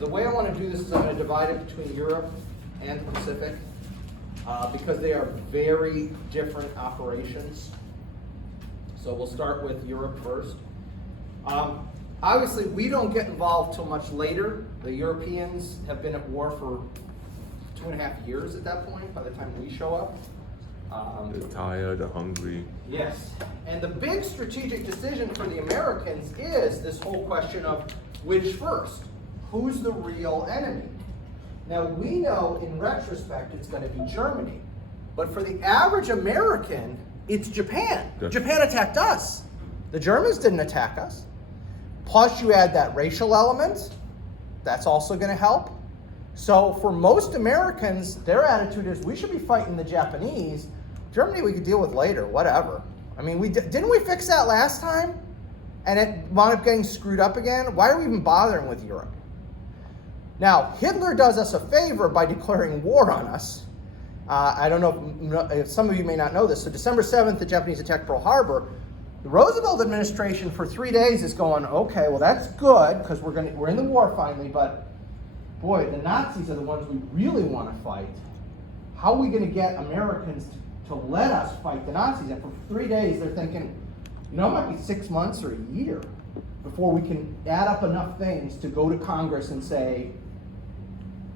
the way I want to do this is I'm going to divide it between Europe and the Pacific because they are very different operations. So we'll start with Europe first. Obviously, we don't get involved till much later. The Europeans have been at war for 2.5 years at that point, by the time we show up. They're tired, they're hungry. Yes, and the big strategic decision for the Americans is this whole question of which first? Who's the real enemy? Now, we know in retrospect it's going to be Germany, but for the average American, it's Japan. Yeah. Japan attacked us. The Germans didn't attack us. Plus, you add that racial element, that's also going to help. So for most Americans, their attitude is we should be fighting the Japanese. Germany we could deal with later, whatever. I mean, didn't we fix that last time? And it wound up getting screwed up again? Why are we even bothering with Europe? Now, Hitler does us a favor by declaring war on us. I don't know if some of you may not know this. So December 7th, the Japanese attacked Pearl Harbor. The Roosevelt administration for 3 days is going, okay, well that's good because we're in the war finally, but boy, the Nazis are the ones we really want to fight. How are we going to get Americans to let us fight the Nazis? And for 3 days, they're thinking, it might be 6 months or a year before we can add up enough things to go to Congress and say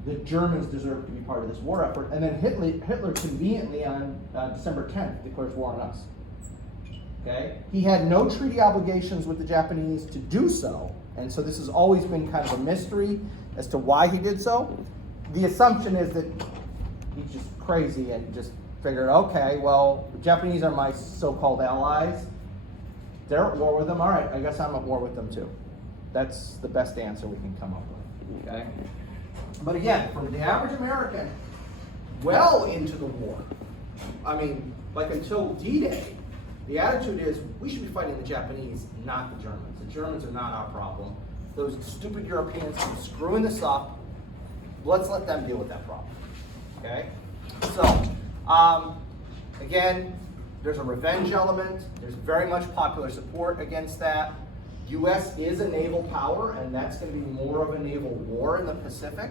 the Germans deserve to be part of this war effort. And then Hitler conveniently on December 10th declares war on us. Okay? He had no treaty obligations with the Japanese to do so, and so this has always been kind of a mystery as to why he did so. The assumption is that he's just crazy and just figured, okay, well, the Japanese are my so-called allies. They're at war with them. All right, I guess I'm at war with them too. That's the best answer we can come up with. Okay? But again, for the average American, well into the war, I mean, like until D-Day, the attitude is we should be fighting the Japanese, not the Germans. The Germans are not our problem. Those stupid Europeans are screwing this up. Let's let them deal with that problem. Okay? So, again, there's a revenge element. There's very much popular support against that. U.S. is a naval power, and that's going to be more of a naval war in the Pacific.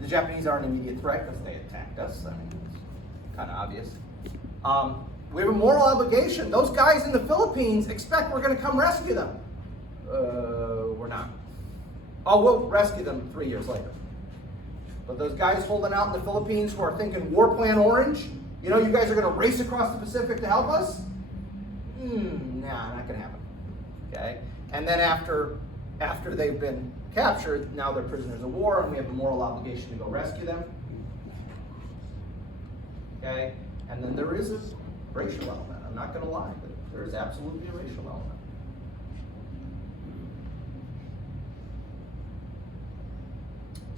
The Japanese are an immediate threat because they attacked us. I mean, it's kind of obvious. We have a moral obligation. Those guys in the Philippines expect we're going to come rescue them. We're not. Oh, we'll rescue them 3 years later. But those guys holding out in the Philippines who are thinking War Plan Orange, you guys are going to race across the Pacific to help us? Nah, not going to happen. Okay? And then after they've been captured, now they're prisoners of war, and we have a moral obligation to go rescue them. Okay? And then there is this racial element. I'm not going to lie, but there is absolutely a racial element.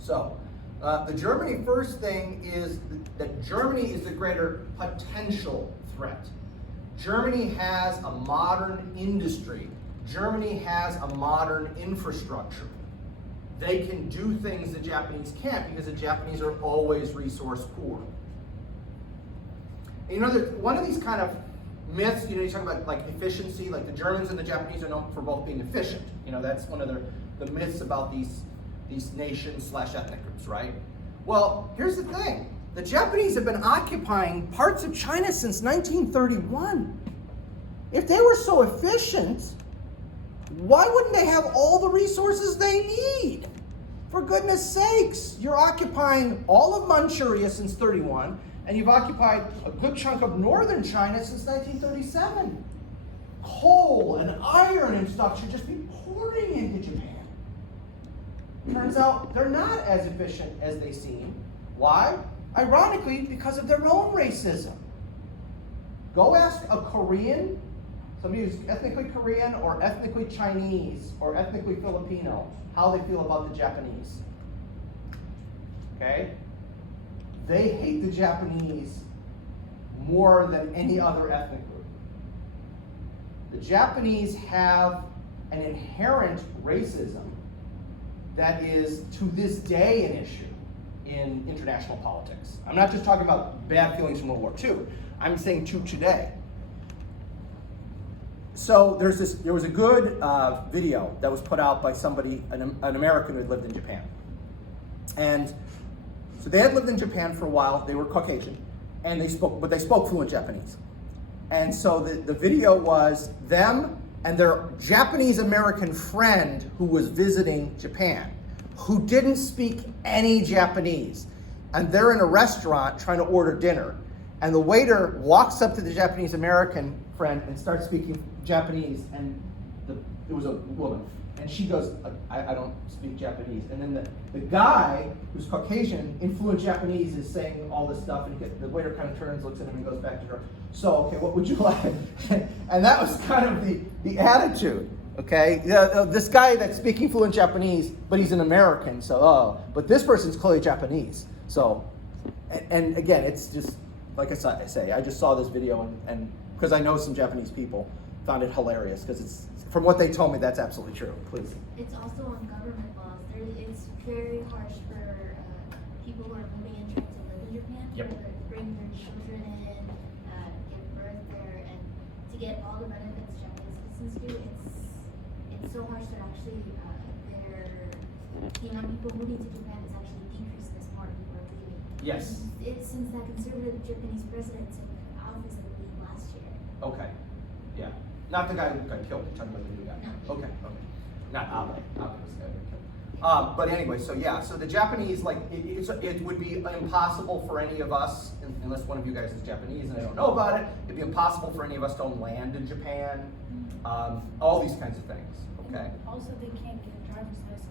So, the Germany first thing is that Germany is the greater potential threat. Germany has a modern industry. Germany has a modern infrastructure. They can do things the Japanese can't because the Japanese are always resource poor. One of these kind of myths, you talk about like efficiency, like the Germans and the Japanese are known for both being efficient. That's one of the myths about these nations/ethnic groups, right? Well, here's the thing. The Japanese have been occupying parts of China since 1931. If they were so efficient, why wouldn't they have all the resources they need? For goodness sakes, you're occupying all of Manchuria since 31, and you've occupied a good chunk of northern China since 1937. Coal and iron and stuff should just be pouring into Japan. Turns out they're not as efficient as they seem. Why? Ironically, because of their own racism. Go ask a Korean, somebody who's ethnically Korean or ethnically Chinese or ethnically Filipino, how they feel about the Japanese. Okay? They hate the Japanese more than any other ethnic group. The Japanese have an inherent racism that is, to this day, an issue in international politics. I'm not just talking about bad feelings from World War II. I'm saying to today. So there was a good video that was put out by somebody, an American who had lived in Japan. And so they had lived in Japan for a while. They were Caucasian, and they spoke fluent Japanese. And so the video was them and their Japanese American friend who was visiting Japan, who didn't speak any Japanese. And they're in a restaurant trying to order dinner. And the waiter walks up to the Japanese American friend and starts speaking Japanese, and it was a woman. And she goes, I don't speak Japanese. And then the guy, who's Caucasian, in fluent Japanese, is saying all this stuff, and the waiter kind of turns, looks at him, and goes back to her. So, okay, what would you like? And that was kind of the attitude, okay? This guy that's speaking fluent Japanese, but he's an American, but this person's clearly Japanese. So, and again, it's just, like I say, I just saw this video, and because I know some Japanese people, found it hilarious, because it's, from what they told me, that's absolutely true. Please. It's also on government laws. It's very harsh for people who are moving in trying to live in Japan, Yep. to bring their children in, give birth there, and to get all the benefits Japanese citizens do. It's so harsh that actually the amount of people moving to Japan is actually decreasing as more people are leaving. Yes. It's since that conservative Japanese president took office, I believe, last year. Okay. Yeah. Not the guy who got killed. You're talking about the new guy. No. Okay. Not Abe. Abe was the guy who got killed. But anyway, so yeah. So the Japanese, like, it would be impossible for any of us, unless one of you guys is Japanese and I don't know about it, it'd be impossible for any of us to own land in Japan. All these kinds of things. Okay. Also, they can't get a driver's license.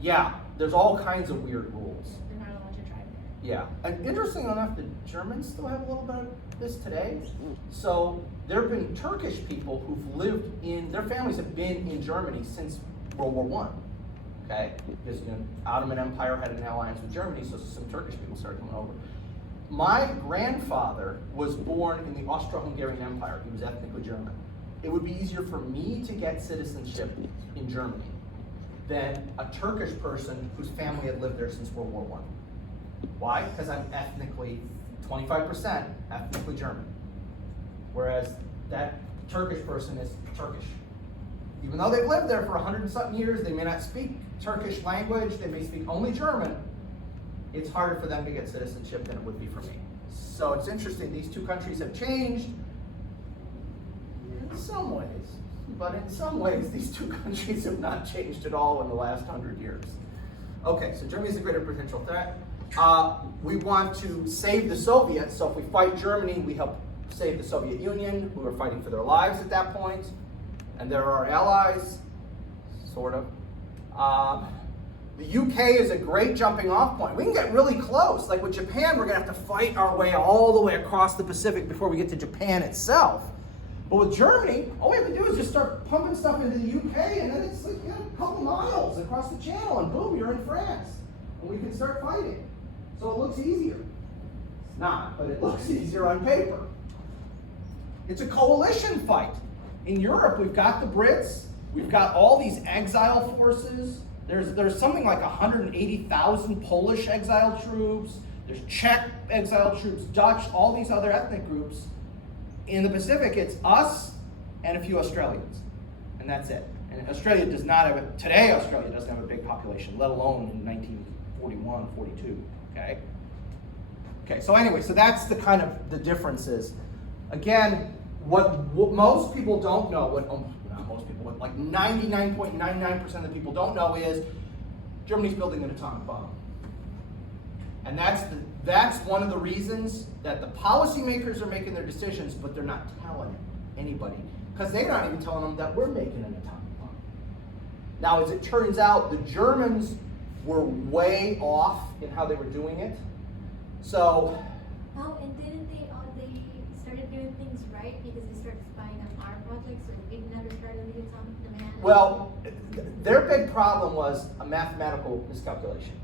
Yeah. There's all kinds of weird rules. They're not allowed to drive there. Yeah, and interesting enough, the Germans still have a little bit of this today. So there have been Turkish people who've lived their families have been in Germany since World War I. Okay, because Ottoman Empire had an alliance with Germany, so some Turkish people started coming over. My grandfather was born in the Austro-Hungarian Empire. He was ethnically German. It would be easier for me to get citizenship in Germany than a Turkish person whose family had lived there since World War I. Why? Because I'm ethnically, 25% ethnically German. Whereas that Turkish person is Turkish. Even though they've lived there for 100 and something years, they may not speak Turkish language, they may speak only German. It's harder for them to get citizenship than it would be for me. So it's interesting, these two countries have changed in some ways. But in some ways, these two countries have not changed at all in the last 100 years. Okay, so Germany is a greater potential threat. We want to save the Soviets, so if we fight Germany, we help save the Soviet Union, who were fighting for their lives at that point, and they're our allies, sort of. The UK is a great jumping off point. We can get really close. Like with Japan, we're gonna have to fight our way all the way across the Pacific before we get to Japan itself. But with Germany, all we have to do is just start pumping stuff into the UK, and then it's like a couple miles across the channel, and boom, you're in France. And we can start fighting. So it looks easier. It's not, but it looks easier on paper. It's a coalition fight. In Europe, we've got the Brits, we've got all these exile forces. There's something like 180,000 Polish exile troops, there's Czech exile troops, Dutch, all these other ethnic groups. In the Pacific, it's us and a few Australians, and that's it. And Australia does not have today Australia doesn't have a big population, let alone in 1941, 42, okay? Okay, so anyway, so that's the kind of the differences. Again, what most people don't know, not most people, what like 99.99% of the people don't know is Germany's building an atomic bomb. And that's one of the reasons that the policymakers are making their decisions, but they're not telling anybody. Because they're not even telling them that we're making an atomic bomb. Now, as it turns out, the Germans were way off in how they were doing it. So. Oh, and didn't they started doing things right because they started spying on our projects, so they never started the atomic demand? Well, their big problem was a mathematical miscalculation.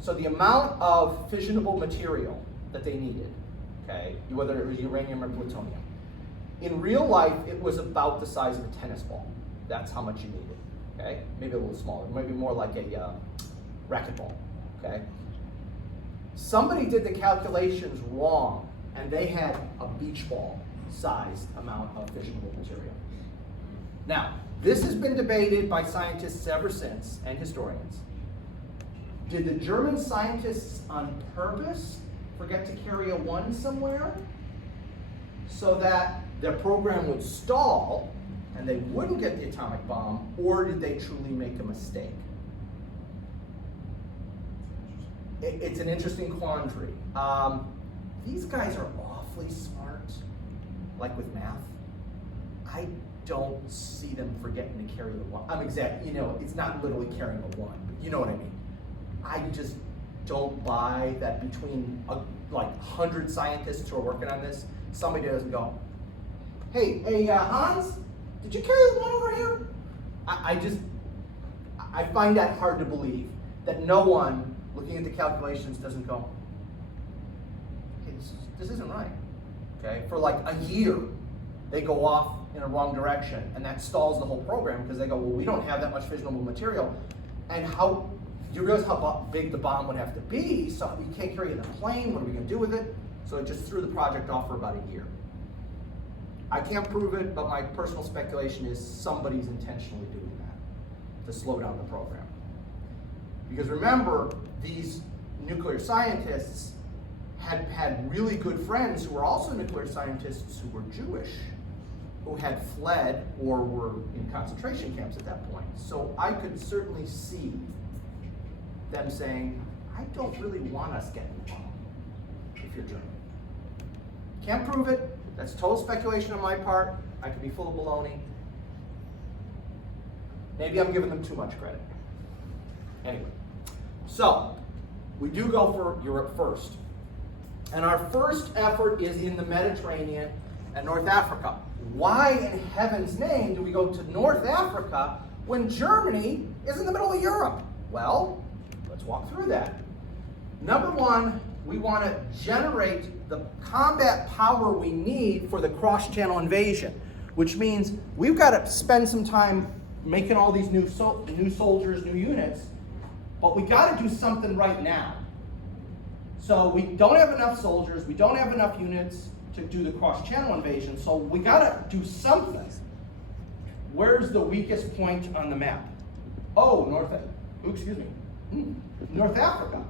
So the amount of fissionable material that they needed, okay, whether it was uranium or plutonium, in real life, it was about the size of a tennis ball. That's how much you needed, okay? Maybe a little smaller, maybe more like a racquetball, okay? Somebody did the calculations wrong, and they had a beach ball sized amount of fissionable material. Now, this has been debated by scientists ever since, and historians. Did the German scientists on purpose forget to carry a 1 somewhere so that their program would stall and they wouldn't get the atomic bomb, or did they truly make a mistake? It's an interesting quandary. These guys are awfully smart, like with math. I don't see them forgetting to carry the 1. I'm exact, it's not literally carrying a 1, but you know what I mean. I just don't buy that between like 100 scientists who are working on this, somebody doesn't go, hey, Hans, did you carry the 1 over here? I find that hard to believe, that no one looking at the calculations doesn't go, hey, this isn't right, okay? For like a year, they go off in a wrong direction, and that stalls the whole program because they go, well, we don't have that much fissionable material, and you realize how big the bomb would have to be, so you can't carry it in a plane, what are we gonna do with it? So it just threw the project off for about a year. I can't prove it, but my personal speculation is somebody's intentionally doing that to slow down the program. Because remember, these nuclear scientists had really good friends who were also nuclear scientists who were Jewish, who had fled or were in concentration camps at that point. So I could certainly see them saying, I don't really want us getting the bomb if you're German. Can't prove it. That's total speculation on my part. I could be full of baloney. Maybe I'm giving them too much credit. Anyway, so we do go for Europe first. And our first effort is in the Mediterranean and North Africa. Why in heaven's name do we go to North Africa when Germany is in the middle of Europe? Well, let's walk through that. Number one, we want to generate the combat power we need for the cross-channel invasion, which means we've got to spend some time making all these new soldiers, new units, but we got to do something right now. So we don't have enough soldiers, we don't have enough units to do the cross-channel invasion, so we got to do something. Where's the weakest point on the map? Oh, North Africa.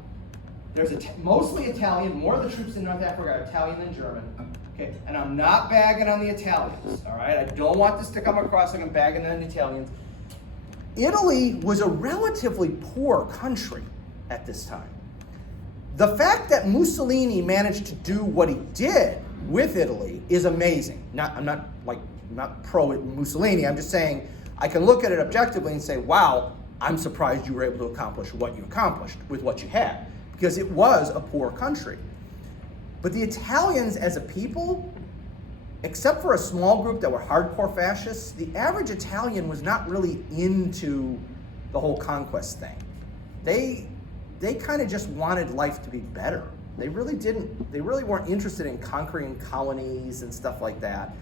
There's mostly Italian, more of the troops in North Africa are Italian than German. Okay, and I'm not bagging on the Italians, all right? I don't want this to come across like I'm bagging on the Italians. Italy was a relatively poor country at this time. The fact that Mussolini managed to do what he did with Italy is amazing. I'm not pro Mussolini, I'm just saying I can look at it objectively and say, wow, I'm surprised you were able to accomplish what you accomplished with what you had, because it was a poor country. But the Italians as a people, except for a small group that were hardcore fascists, the average Italian was not really into the whole conquest thing. They kind of just wanted life to be better. They really weren't interested in conquering colonies and stuff like that.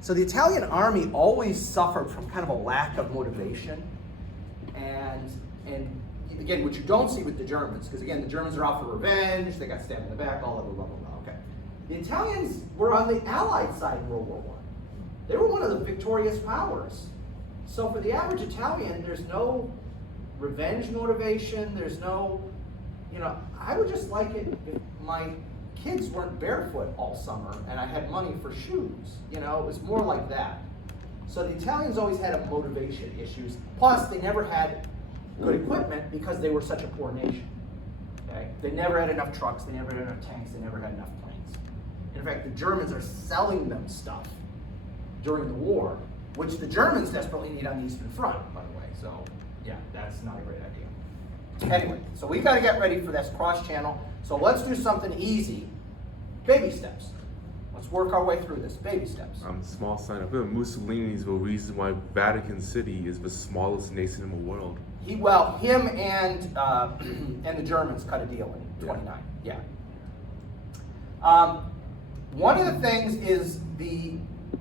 So the Italian army always suffered from kind of a lack of motivation. And again, what you don't see with the Germans, because again, the Germans are out for revenge, they got stabbed in the back, all of blah, blah, blah, okay. The Italians were on the Allied side in World War I. They were one of the victorious powers. So for the average Italian, there's no revenge motivation, there's no, I would just like it if my kids weren't barefoot all summer and I had money for shoes. It was more like that. So the Italians always had motivation issues. Plus, they never had good equipment because they were such a poor nation. Okay? They never had enough trucks, they never had enough tanks, they never had enough planes. In fact, the Germans are selling them stuff during the war, which the Germans desperately need on the Eastern Front, by the way. So, yeah, that's not a great idea. Anyway, so we've got to get ready for this cross-channel. So let's do something easy. Baby steps. Let's work our way through this. Baby steps. Small sign. I feel Mussolini is the reason why Vatican City is the smallest nation in the world. Him and the Germans cut a deal in 29. Yeah. One of the things is the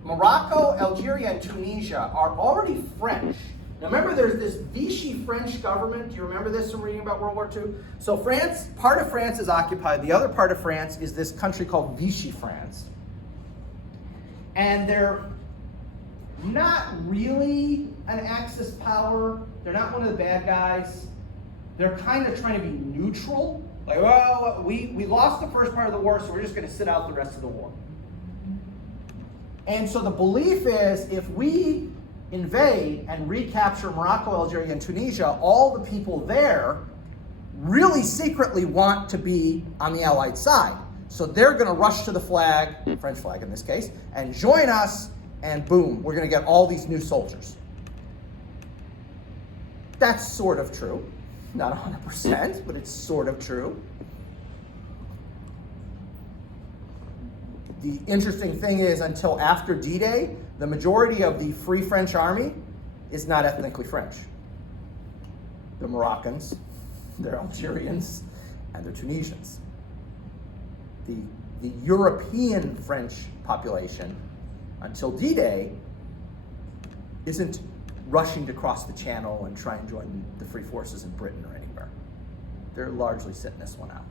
Morocco, Algeria, and Tunisia are already French. Now remember, there's this Vichy French government. Do you remember this from reading about World War II? So France, part of France is occupied. The other part of France is this country called Vichy France. And not really an Axis power. They're not one of the bad guys. They're kind of trying to be neutral. Like, well, we lost the first part of the war, so we're just going to sit out the rest of the war. And so the belief is if we invade and recapture Morocco, Algeria, and Tunisia, all the people there really secretly want to be on the Allied side. So they're going to rush to the flag, French flag in this case, and join us, and boom, we're going to get all these new soldiers. That's sort of true. Not 100%, but it's sort of true. The interesting thing is, until after D-Day, the majority of the Free French Army is not ethnically French. They're Moroccans, they're Algerians, and they're Tunisians. The European French population, until D-Day, isn't rushing to cross the channel and try and join the free forces in Britain or anywhere. They're largely sitting this one out.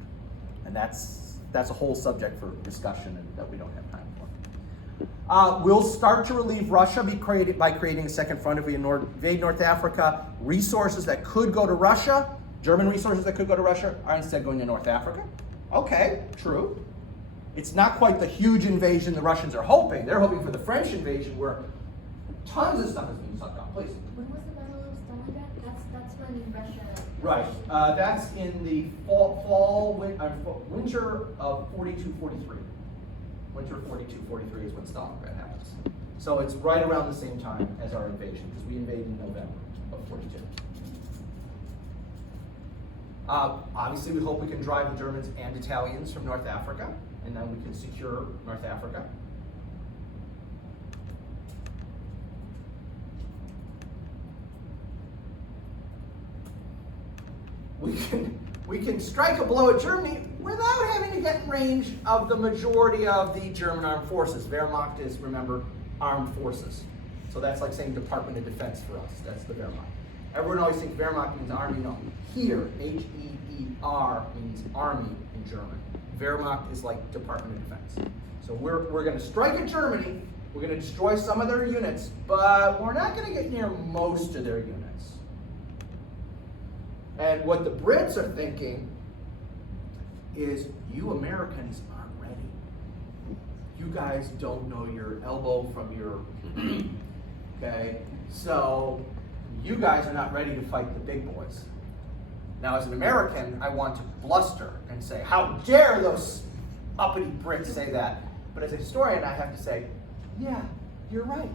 And that's a whole subject for discussion and that we don't have time for. We'll start to relieve Russia by creating a second front if we invade North Africa. Resources that could go to Russia, German resources that could go to Russia, are instead going to North Africa. Okay, true. It's not quite the huge invasion the Russians are hoping. They're hoping for the French invasion where tons of stuff is being sucked out. Please. When was the Battle of Stalingrad? That's when Russia. Right. That's in the winter of 42-43. Winter of 42-43 is when Stalingrad happens. So it's right around the same time as our invasion, because we invaded in November of 42. Obviously, we hope we can drive the Germans and Italians from North Africa, and then we can secure North Africa. We can strike a blow at Germany without having to get in range of the majority of the German armed forces. Wehrmacht is, remember, armed forces. So that's like saying Department of Defense for us. That's the Wehrmacht. Everyone always thinks Wehrmacht means army. No. Here, H-E-E-R means army in German. Wehrmacht is like Department of Defense. So we're going to strike at Germany. We're going to destroy some of their units, but we're not going to get near most of their units. And what the Brits are thinking is, you Americans aren't ready. You guys don't know your elbow from your, okay? So you guys are not ready to fight the big boys. Now, as an American, I want to bluster and say, how dare those uppity Brits say that? But as a historian, I have to say, yeah, you're right.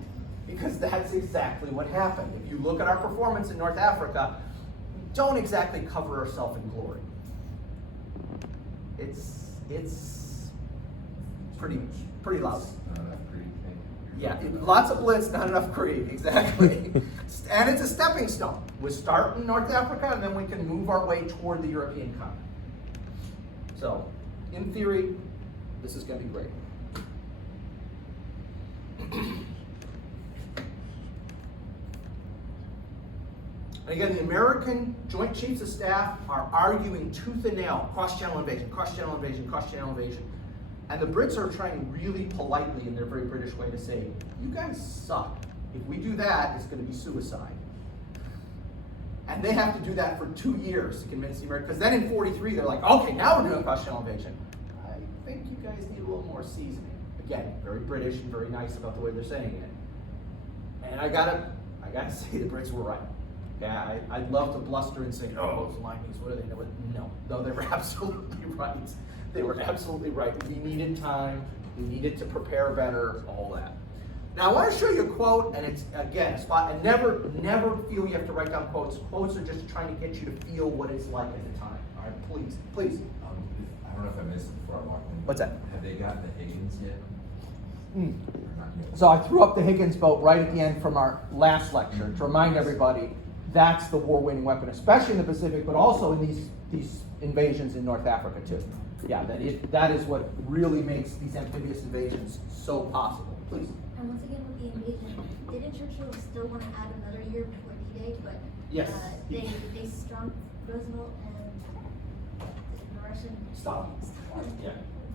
Because that's exactly what happened. If you look at our performance in North Africa, don't exactly cover ourselves in glory. It's pretty loud. Yeah, lots of blitz, not enough greed, exactly. And it's a stepping stone. We start in North Africa, and then we can move our way toward the European continent. So, in theory, this is going to be great. And again, the American Joint Chiefs of Staff are arguing tooth and nail, cross-channel invasion, cross-channel invasion, cross-channel invasion. And the Brits are trying really politely in their very British way to say, you guys suck. If we do that, it's going to be suicide. And they have to do that for 2 years to convince the Americans. Because then in 43, they're like, okay, now we're doing cross-channel invasion. I think you guys need a little more seasoning. Again, very British and very nice about the way they're saying it. And I gotta say the Brits were right. Yeah, I'd love to bluster and say, oh, those Limeys, what are they? No, they were absolutely right. They were absolutely right. We needed time. We needed to prepare better, all that. Now, I want to show you a quote, and it's, again, a spot, and never feel you have to write down quotes. Quotes are just trying to get you to feel what it's like at the time. All right, please. I don't know if I missed it before I walked in. What's that? Have they gotten the Higgins yet? Or not yet? So I threw up the Higgins boat right at the end from our last lecture to remind everybody that's the war-winning weapon, especially in the Pacific, but also in these invasions in North Africa too. Yeah, that is what really makes these amphibious invasions so possible. Please. And once again with the invasion, didn't Churchill still want to add another year before D-Day? But Yes. They strung Roosevelt and the Russian Stalin. Yeah.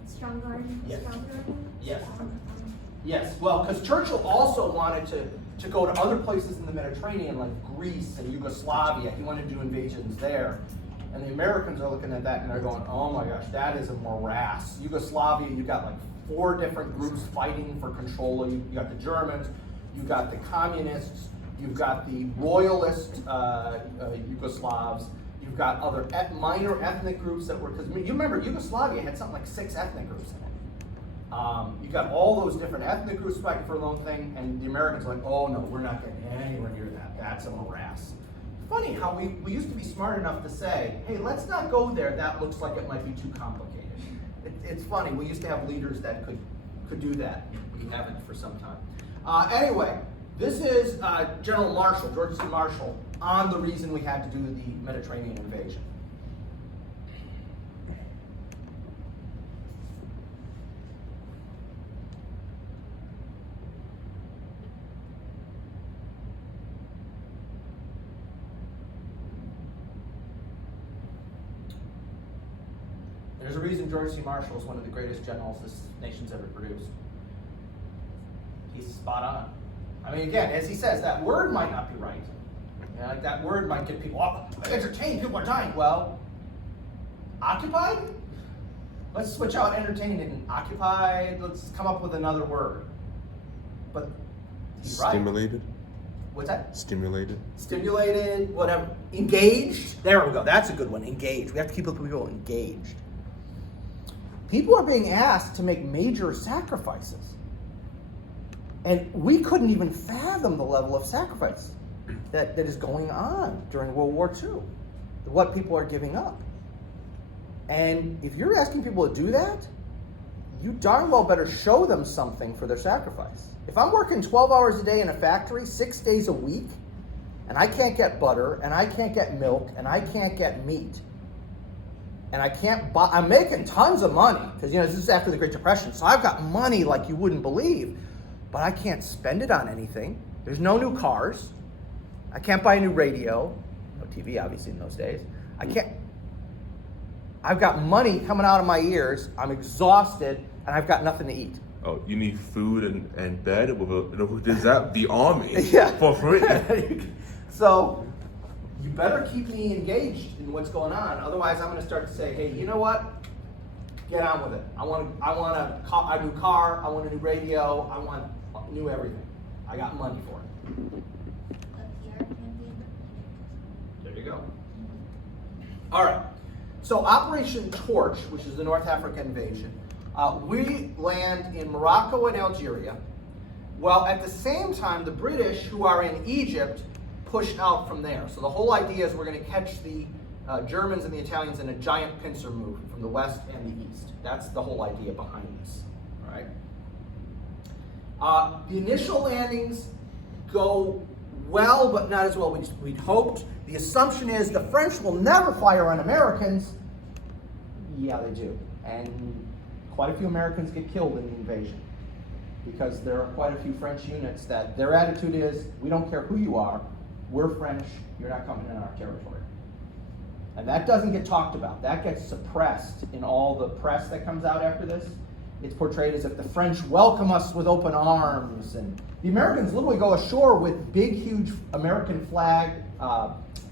Strong guard. Yes. Strong guard. Yes. Yes, well, because Churchill also wanted to to go to other places in the Mediterranean, like Greece and Yugoslavia. He wanted to do invasions there. And the Americans are looking at that and they're going, oh my gosh, that is a morass. Yugoslavia, you got like 4 different groups fighting for control. You got the Germans, you got the communists, you've got the royalist Yugoslavs, you've got other minor ethnic groups that were, because you remember Yugoslavia had something like 6 ethnic groups in it. You got all those different ethnic groups fighting for a lone thing, and the Americans are like, oh no, we're not getting anywhere near that. That's a morass. Funny how we used to be smart enough to say, hey, let's not go there. That looks like it might be too complicated. It's funny. We used to have leaders that could do that. We haven't for some time. Anyway, this is General Marshall, George C. Marshall, on the reason we had to do the Mediterranean invasion. There's a reason George C. Marshall is one of the greatest generals this nation's ever produced. He's spot on. I mean, again, as he says, that word might not be right. You know, like that word might get people, oh, entertained, people are dying. Well, occupied? Let's switch out entertained and occupied. Let's come up with another word. But he's right. Stimulated? What's that? Stimulated? Stimulated, whatever. Engaged. There we go. That's a good one. Engaged. We have to keep people engaged. People are being asked to make major sacrifices. And we couldn't even fathom the level of sacrifice that is going on during World War II. What people are giving up. And if you're asking people to do that, you darn well better show them something for their sacrifice. If I'm working 12 hours a day in a factory, 6 days a week, and I can't get butter, and I can't get milk, and I can't get meat, and I can't buy, I'm making tons of money, because this is after the Great Depression, so I've got money like you wouldn't believe, but I can't spend it on anything. There's no new cars. I can't buy a new radio. No TV, obviously, in those days. I've got money coming out of my ears, I'm exhausted, and I've got nothing to eat. Oh, you need food and bed? Is that the army? Yeah. For free? So, you better keep me engaged in what's going on. Otherwise, I'm going to start to say, hey, you know what? Get on with it. I want a new car. I want a new radio. I want new everything. I got money for it. A PR campaign. There you go. All right. So Operation Torch, which is the North African invasion, we land in Morocco and Algeria. Well, at the same time, the British, who are in Egypt, push out from there. So the whole idea is we're going to catch the Germans and the Italians in a giant pincer move from the west and the east. That's the whole idea behind this. All right. The initial landings go well, but not as well as we'd hoped. The assumption is the French will never fire on Americans. Yeah, they do. And quite a few Americans get killed in the invasion because there are quite a few French units that their attitude is, we don't care who you are, we're French, you're not coming in our territory. And that doesn't get talked about. That gets suppressed in all the press that comes out after this. It's portrayed as if the French welcome us with open arms. And the Americans literally go ashore with big, huge American flag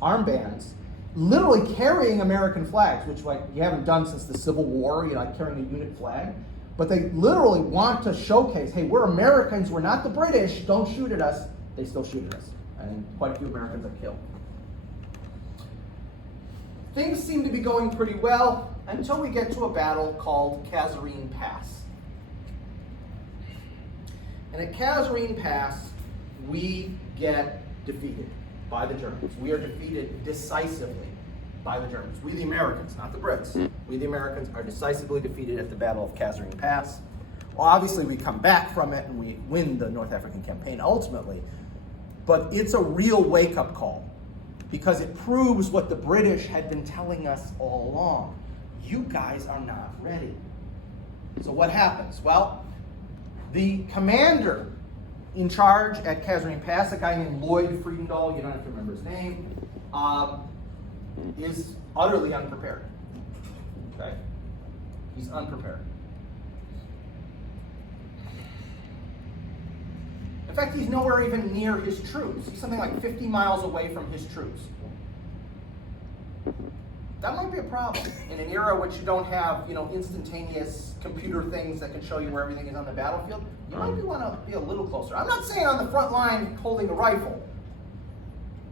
armbands, literally carrying American flags, which you haven't done since the Civil War, like carrying a unit flag. But they literally want to showcase, hey, we're Americans, we're not the British, don't shoot at us. They still shoot at us. And quite a few Americans are killed. Things seem to be going pretty well until we get to a battle called Kasserine Pass. And at Kasserine Pass, we get defeated by the Germans. We are defeated decisively by the Germans. We, the Americans, not the Brits. We, the Americans, are decisively defeated at the Battle of Kasserine Pass. Well, obviously, we come back from it and we win the North African campaign ultimately. But it's a real wake-up call because it proves what the British had been telling us all along. You guys are not ready. So what happens? Well, the commander in charge at Kasserine Pass, a guy named Lloyd Friedendahl, you don't have to remember his name, is utterly unprepared. Okay? He's unprepared. In fact, he's nowhere even near his troops. He's something like 50 miles away from his troops. That might be a problem in an era in which you don't have, instantaneous computer things that can show you where everything is on the battlefield. You might want to be a little closer. I'm not saying on the front line holding the rifle,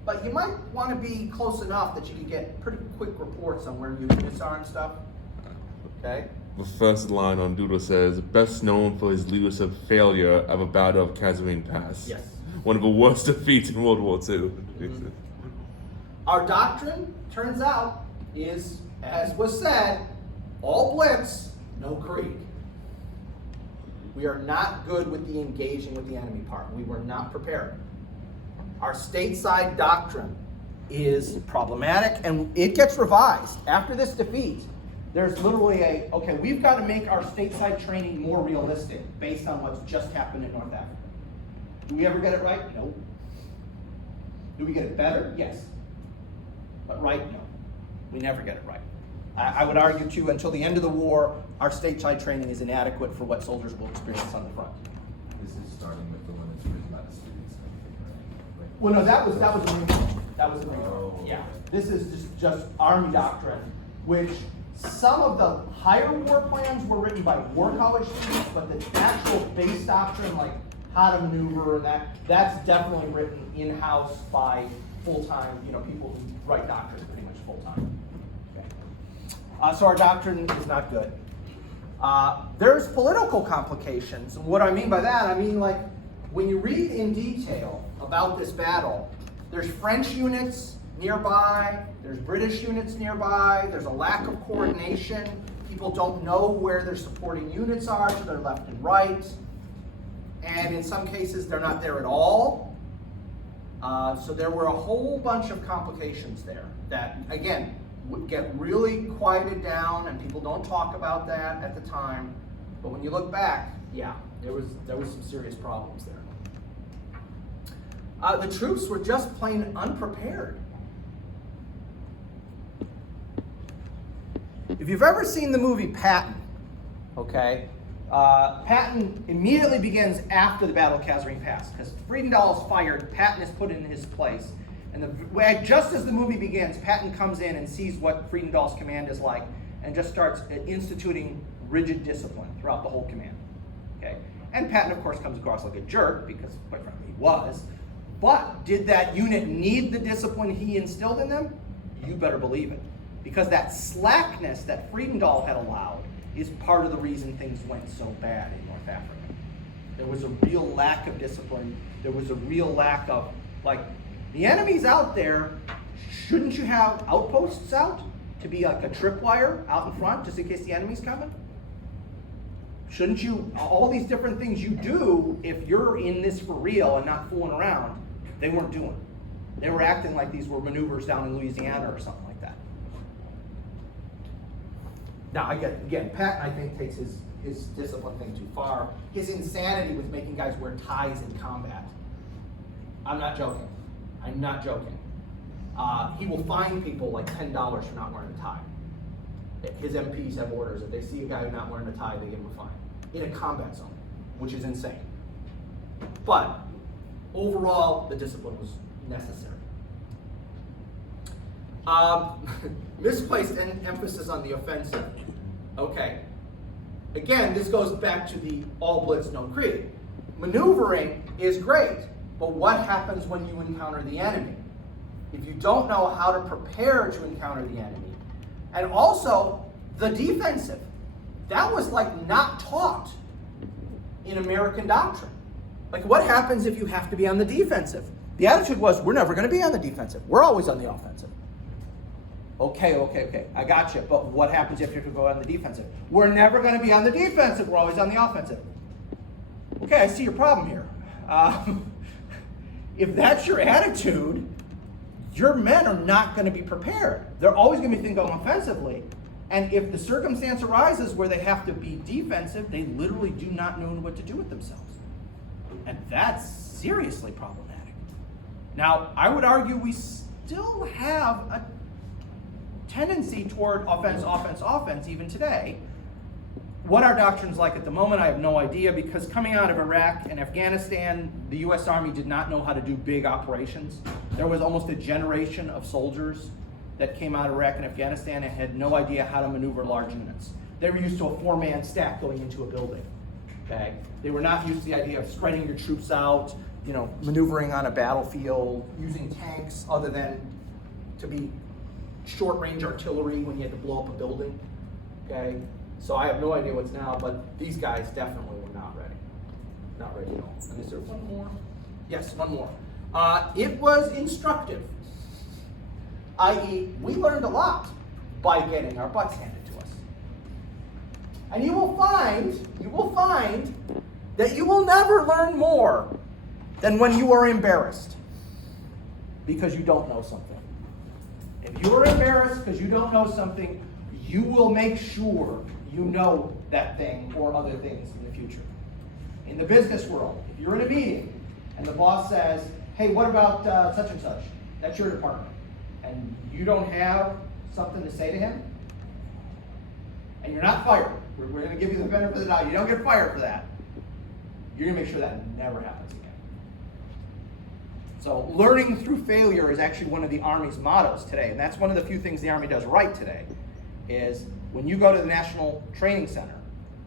but you might want to be close enough that you can get pretty quick reports on where your units are and stuff. Okay? The first line on Doodle says, best known for his leadership failure of a battle of Kasserine Pass. Yes. One of the worst defeats in World War II. Mm-hmm. Our doctrine, turns out, is, as was said, all blitz, no Krieg. We are not good with the engaging with the enemy part. We were not prepared. Our stateside doctrine is problematic, and it gets revised. After this defeat, there's literally okay, we've got to make our stateside training more realistic based on what's just happened in North Africa. Do we ever get it right? No. Do we get it better? Yes. But right? No. We never get it right. I would argue, too, until the end of the war, our stateside training is inadequate for what soldiers will experience on the front. This is starting with the one that's written by the students. Right? Well, no, that was the Marine Corps. That was the Marine Corps. Oh, Yeah. okay. This is just Army doctrine, which some of the higher war plans were written by war college students, but the actual base doctrine, like how to maneuver and that's definitely written in-house by full-time, people who write doctrines pretty much full-time. Okay. So our doctrine is not good. There's political complications. And what I mean by that, I mean like when you read in detail about this battle, there's French units nearby, there's British units nearby, there's a lack of coordination. People don't know where their supporting units are to their left and right. And in some cases, they're not there at all. So there were a whole bunch of complications there that, again, would get really quieted down, and people don't talk about that at the time. But when you look back, yeah, there was some serious problems there. The troops were just plain unprepared. If you've ever seen the movie Patton, okay, Patton immediately begins after the Battle of Kasserine Pass, because Friedendahl is fired, Patton is put in his place. And just as the movie begins, Patton comes in and sees what Friedendahl's command is like, and just starts instituting rigid discipline throughout the whole command. Okay, and Patton, of course, comes across like a jerk, because quite frankly he was. But did that unit need the discipline he instilled in them? You better believe it. Because that slackness that Friedendahl had allowed is part of the reason things went so bad in North Africa. There was a real lack of discipline. There was a real lack of, the enemy's out there. Shouldn't you have outposts out to be like a tripwire out in front just in case the enemy's coming? Shouldn't you, all these different things you do, if you're in this for real and not fooling around, they weren't doing. They were acting like these were maneuvers down in Louisiana or something like that. Now, again, Patton, I think, takes his discipline thing too far. His insanity with making guys wear ties in combat. I'm not joking. I'm not joking. He will fine people like $10 for not wearing a tie. His MPs have orders. If they see a guy who's not wearing a tie, they give him a fine. In a combat zone, which is insane. But overall, the discipline was necessary. Misplaced emphasis on the offensive. Okay. Again, this goes back to the all blitz, no Krieg. Maneuvering is great, but what happens when you encounter the enemy? If you don't know how to prepare to encounter the enemy, and also the defensive, that was not taught in American doctrine. What happens if you have to be on the defensive? The attitude was, we're never going to be on the defensive. We're always on the offensive. Okay. I got you. But what happens if you have to go on the defensive? We're never going to be on the defensive. We're always on the offensive. Okay, I see your problem here. If that's your attitude, your men are not going to be prepared. They're always going to be thinking offensively. And if the circumstance arises where they have to be defensive, they literally do not know what to do with themselves. And that's seriously problematic. Now, I would argue we still have a tendency toward offense even today. what our doctrine's like at the moment, I have no idea, because coming out of Iraq and Afghanistan, the U.S. Army did not know how to do big operations. There was almost a generation of soldiers that came out of Iraq and Afghanistan and had no idea how to maneuver large units. They were used to a 4-man stack going into a building. Okay? They were not used to the idea of spreading your troops out, you know, maneuvering on a battlefield, using tanks other than to be short-range artillery when you had to blow up a building. Okay? So I have no idea what's now, but these guys definitely were not ready. Not ready at all. And is there one more? Yes, one more. It was instructive, i.e., we learned a lot by getting our butts handed to us. And you will find that you will never learn more than when you are embarrassed because you don't know something. If you are embarrassed because you don't know something, you will make sure you know that thing or other things in the future. In the business world, if you're in a meeting and the boss says, hey, what about such and such? That's your department. And you don't have something to say to him, and you're not fired. We're going to give you the benefit of the doubt. You don't get fired for that. You're going to make sure that never happens again. So learning through failure is actually one of the Army's mottos today, and that's one of the few things the Army does right today, is when you go to the National Training Center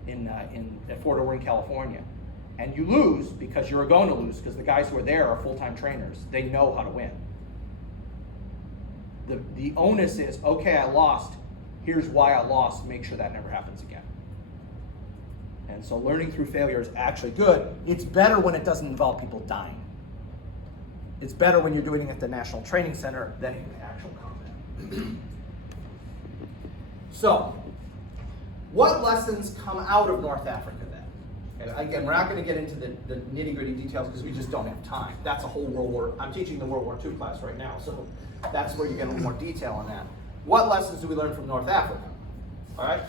at Fort Ord in California, and you lose because you're going to lose because the guys who are there are full-time trainers. They know how to win. The onus is, okay, I lost. Here's why I lost. Make sure that never happens again. And so learning through failure is actually good. It's better when it doesn't involve people dying. It's better when you're doing it at the National Training Center than in actual combat. So, what lessons come out of North Africa then? Okay, again, we're not going to get into the nitty-gritty details because we just don't have time. That's a whole World War. I'm teaching the World War II class right now, so that's where you get a little more detail on that. What lessons do we learn from North Africa? All right,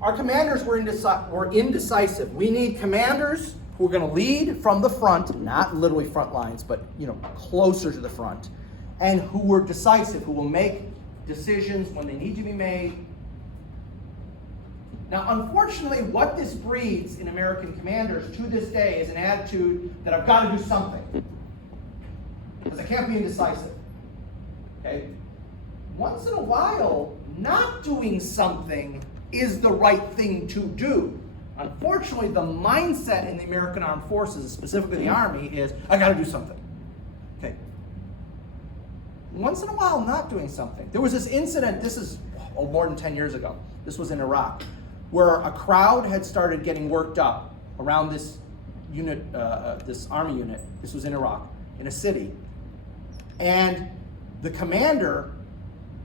our commanders were indecisive. We need commanders who are going to lead from the front, not literally front lines, but closer to the front, and who were decisive, who will make decisions when they need to be made. Now, unfortunately, what this breeds in American commanders to this day is an attitude that I've got to do something, because I can't be indecisive. Okay? Once in a while, not doing something is the right thing to do. Unfortunately, the mindset in the American Armed Forces, specifically the Army, is I got to do something. Okay. Once in a while, not doing something. There was this incident, this is more than 10 years ago. This was in Iraq, where a crowd had started getting worked up around this unit, this Army unit. This was in Iraq, in a city. And the commander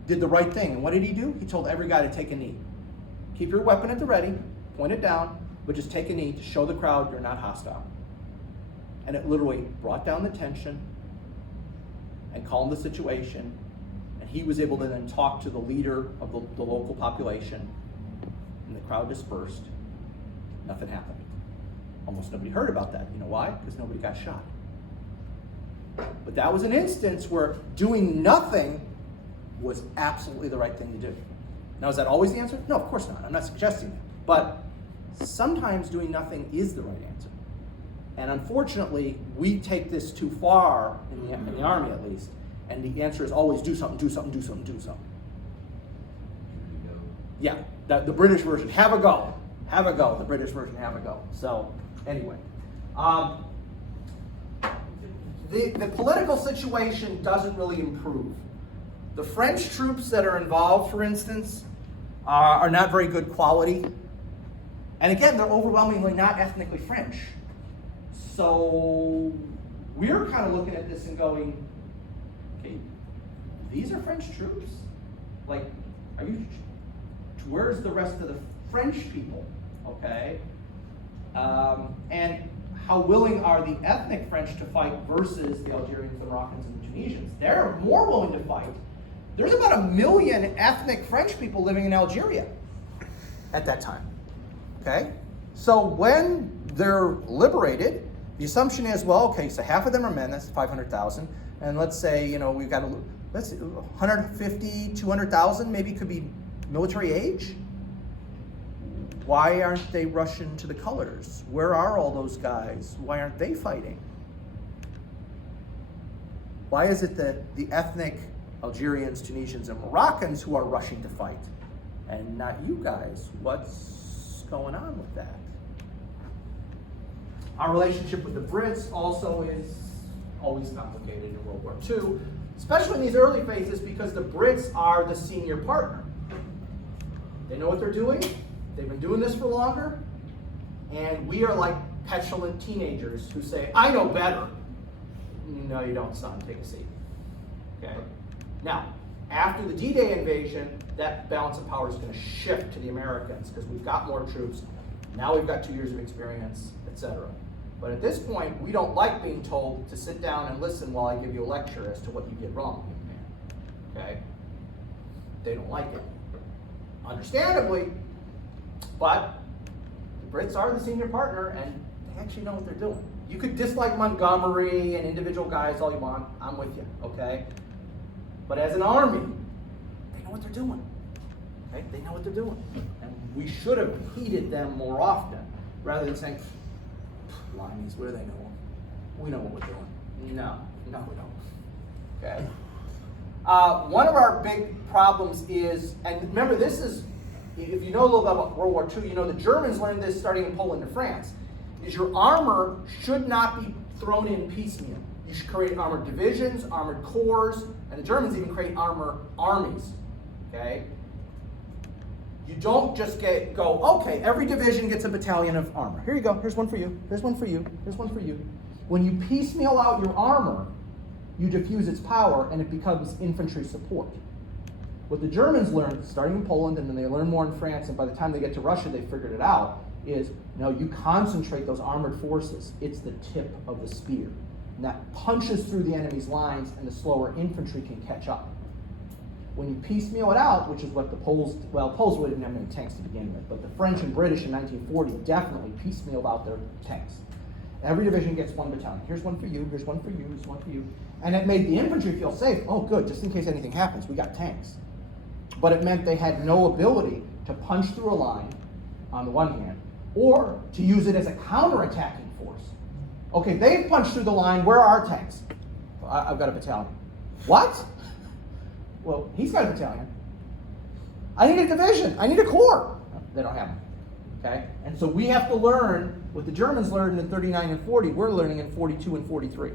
did the right thing. And what did he do? He told every guy to take a knee. Keep your weapon at the ready, point it down, but just take a knee to show the crowd you're not hostile. And it literally brought down the tension and calmed the situation. And he was able to then talk to the leader of the local population, and the crowd dispersed. Nothing happened. Almost nobody heard about that. You know why? Because nobody got shot. But that was an instance where doing nothing was absolutely the right thing to do. Now, is that always the answer? No, of course not. I'm not suggesting that. But sometimes doing nothing is the right answer. And unfortunately, we take this too far, in the Army at least, and the answer is always do something, do something, do something, do something. Yeah, the British version, have a go. Have a go. The British version, have a go. So, anyway. The political situation doesn't really improve. The French troops that are involved, for instance, are not very good quality. And again, they're overwhelmingly not ethnically French. So we're kind of looking at this and going, okay, these are French troops? Like, where's the rest of the French people? Okay? And how willing are the ethnic French to fight versus the Algerians, the Moroccans, and the Tunisians? They're more willing to fight. There's about 1 million ethnic French people living in Algeria at that time. Okay? So when they're liberated, the assumption is, well, okay, so half of them are men, that's 500,000, and let's say, we've got, let's see, 150, 200,000 maybe could be military age. Why aren't they rushing to the colors? Where are all those guys? Why aren't they fighting? Why is it that the ethnic Algerians, Tunisians, and Moroccans who are rushing to fight, and not you guys? What's going on with that? Our relationship with the Brits also is always complicated in World War II, especially in these early phases, because the Brits are the senior partner. They know what they're doing. They've been doing this for longer. And we are like petulant teenagers who say, I know better. No, you don't, son. Take a seat. Okay? Now, after the D-Day invasion, that balance of power is going to shift to the Americans because we've got more troops. Now we've got 2 years of experience, etc. But at this point, we don't like being told to sit down and listen while I give you a lecture as to what you did wrong. Okay? They don't like it. Understandably, but the Brits are the senior partner and they actually know what they're doing. You could dislike Montgomery and individual guys all you want. I'm with you, okay? But as an army, they know what they're doing. Okay? They know what they're doing. And we should have heeded them more often rather than saying, Limeys, where do they know them? We know what we're doing. No, we don't. Okay? One of our big problems is, and remember this is, if you know a little bit about World War II, you know the Germans learned this starting in Poland and France, is your armor should not be thrown in piecemeal. You should create armored divisions, armored corps, and the Germans even create armor armies, okay? You don't just go, okay, every division gets a battalion of armor. Here you go, here's one for you, here's one for you, here's one for you. When you piecemeal out your armor, you diffuse its power and it becomes infantry support. What the Germans learned, starting in Poland, and then they learn more in France, and by the time they get to Russia, they figured it out, is, no, you concentrate those armored forces. It's the tip of the spear. And that punches through the enemy's lines, and the slower infantry can catch up. When you piecemeal it out, which is what the Poles really didn't have any tanks to begin with, but the French and British in 1940 definitely piecemealed out their tanks. Every division gets one battalion. Here's one for you, here's one for you, here's one for you. And it made the infantry feel safe. Oh, good, just in case anything happens, we got tanks. But it meant they had no ability to punch through a line, on the one hand, or to use it as a counter-attacking force. Okay, they've punched through the line, where are our tanks? I've got a battalion. What? Well, he's got a battalion. I need a division, I need a corps. No, they don't have them, okay? And so we have to learn what the Germans learned in 39 and 40, we're learning in 42 and 43.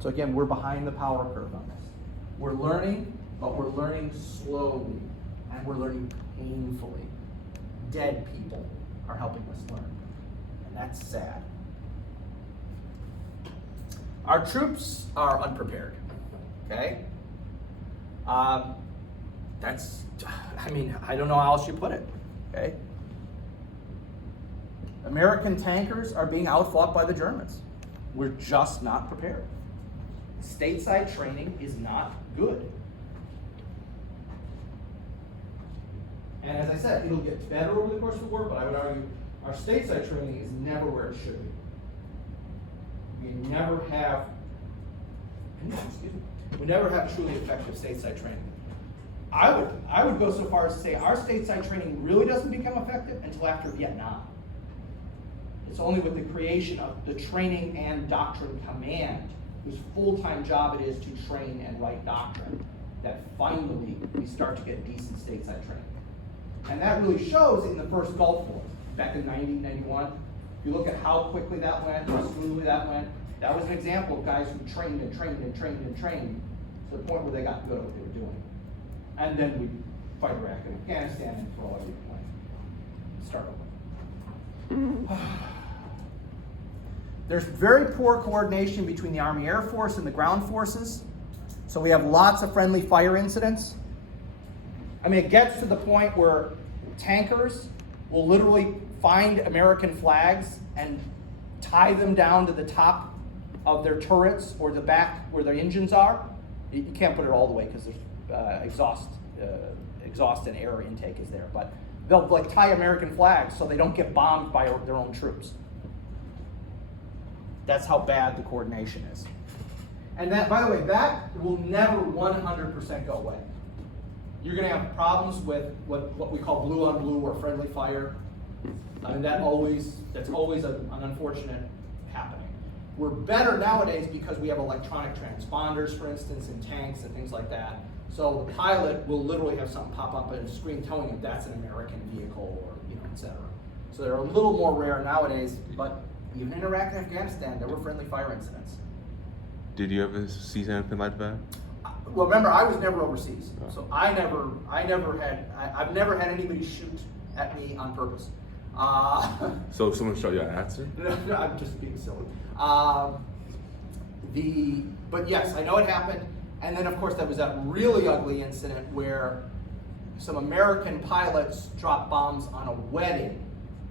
So again, we're behind the power curve on this. We're learning, but we're learning slowly, and we're learning painfully. Dead people are helping us learn, and that's sad. Our troops are unprepared, okay? I don't know how else you put it, okay? American tankers are being outfought by the Germans. We're just not prepared. Stateside training is not good. And as I said, it'll get better over the course of the war, but I would argue our stateside training is never where it should be. We never have truly effective stateside training. I would go so far as to say our stateside training really doesn't become effective until after Vietnam. It's only with the creation of the Training and Doctrine Command, whose full-time job it is to train and write doctrine, that finally we start to get decent stateside training. And that really shows in the first Gulf War, back in 1991. If you look at how quickly that went, how smoothly that went, that was an example of guys who trained and trained and trained and trained to the point where they got good at what they were doing. And then we fight Iraq and Afghanistan and throw everything away. Start over. There's very poor coordination between the Army Air Force and the ground forces. So we have lots of friendly fire incidents. I mean, it gets to the point where tankers will literally find American flags and tie them down to the top of their turrets or the back where their engines are. You can't put it all the way because there's exhaust and air intake is there. But they'll like tie American flags so they don't get bombed by their own troops. That's how bad the coordination is. And that, by the way, that will never 100% go away. You're going to have problems with what we call blue on blue or friendly fire. I mean, that's always an unfortunate happening. We're better nowadays because we have electronic transponders, for instance, in tanks and things like that. So the pilot will literally have something pop up on a screen telling him that's an American vehicle, or et cetera. So they're a little more rare nowadays, but even in Iraq and Afghanistan, there were friendly fire incidents. Did you ever see anything like that? Well, remember, I was never overseas, so I've never had anybody shoot at me on purpose. So someone shot you at accident? No, I'm just being silly. But yes, I know it happened. And then, of course, there was that really ugly incident where some American pilots dropped bombs on a wedding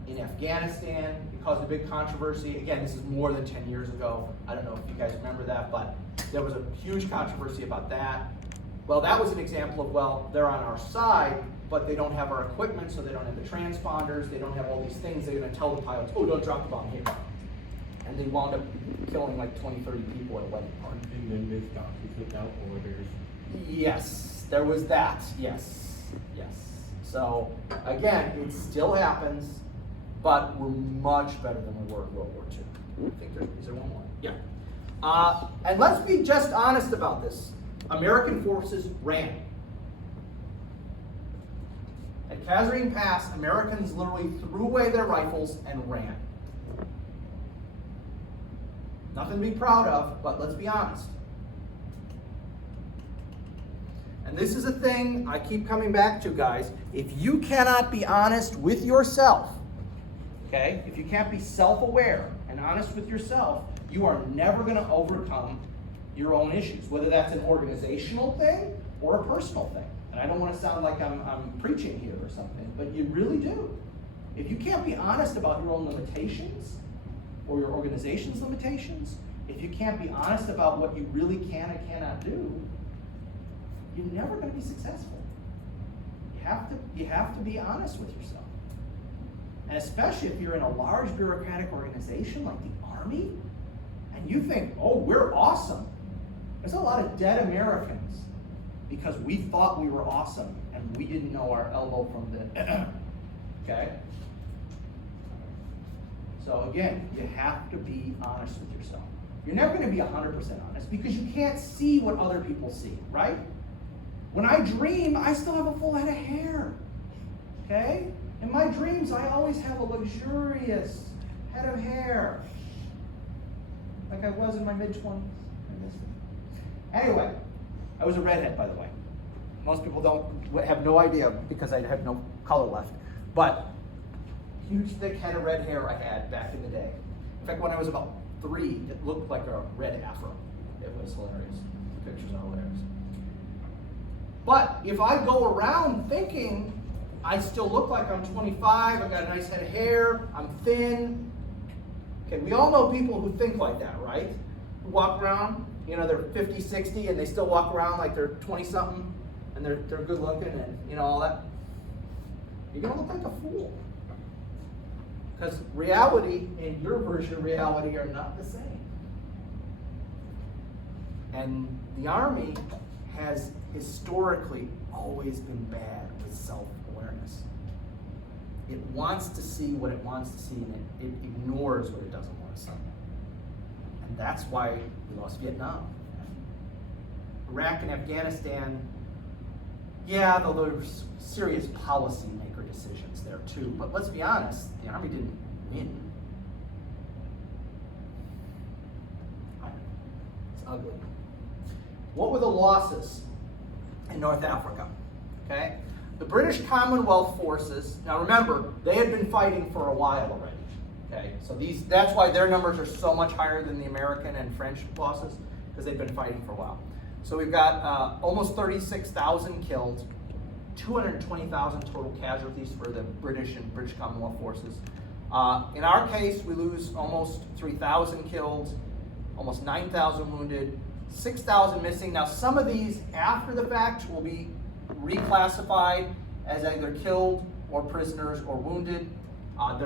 in Afghanistan. It caused a big controversy. Again, this is more than 10 years ago. I don't know if you guys remember that, but there was a huge controversy about that. Well, that was an example of, well, they're on our side, but they don't have our equipment, so they don't have the transponders, they don't have all these things. They're going to tell the pilots, oh, don't drop the bomb here. And they wound up killing like 20, 30 people at a wedding party. And then they stopped without orders. Yes, there was that. Yes. So again, it still happens, but we're much better than we were in World War II. I think is there one more? Yeah. And let's be just honest about this. American forces ran. At Kasserine Pass, Americans literally threw away their rifles and ran. Nothing to be proud of, but let's be honest. And this is a thing I keep coming back to, guys. If you cannot be honest with yourself, okay, if you can't be self-aware and honest with yourself, you are never going to overcome your own issues, whether that's an organizational thing or a personal thing. And I don't want to sound like I'm preaching here or something, but you really do. If you can't be honest about your own limitations or your organization's limitations, if you can't be honest about what you really can and cannot do, you're never going to be successful. You have to be honest with yourself. And especially if you're in a large bureaucratic organization like the Army, and you think, oh, we're awesome. There's a lot of dead Americans because we thought we were awesome and we didn't know our elbow from the okay? So again, you have to be honest with yourself. You're never going to be 100% honest because you can't see what other people see, right? When I dream, I still have a full head of hair, okay? In my dreams, I always have a luxurious head of hair, like I was in my mid-20s. Anyway, I was a redhead, by the way. Most people have no idea because I have no color left. But huge, thick head of red hair I had back in the day. In fact, when I was about 3, it looked like a red afro. It was hilarious. The pictures are hilarious. But if I go around thinking I still look like I'm 25, I've got a nice head of hair, I'm thin. Okay, we all know people who think like that, right? Who walk around, they're 50, 60, and they still walk around like they're 20-something, and they're good looking, and all that. You're gonna look like a fool. Because reality and your version of reality are not the same. And the Army has historically always been bad with self-awareness. It wants to see what it wants to see, and it ignores what it doesn't want to see. And that's why we lost Vietnam. Iraq and Afghanistan, yeah, though there were serious policymaker decisions there too, but let's be honest, the Army didn't win. It's ugly. What were the losses in North Africa? Okay, the British Commonwealth forces, now remember, they had been fighting for a while already. Okay, so that's why their numbers are so much higher than the American and French losses, because they've been fighting for a while. So we've got almost 36,000 killed, 220,000 total casualties for the British and British Commonwealth forces. In our case, we lose almost 3,000 killed, almost 9,000 wounded, 6,000 missing. Now, some of these, after the fact, will be reclassified as either killed or prisoners or wounded. I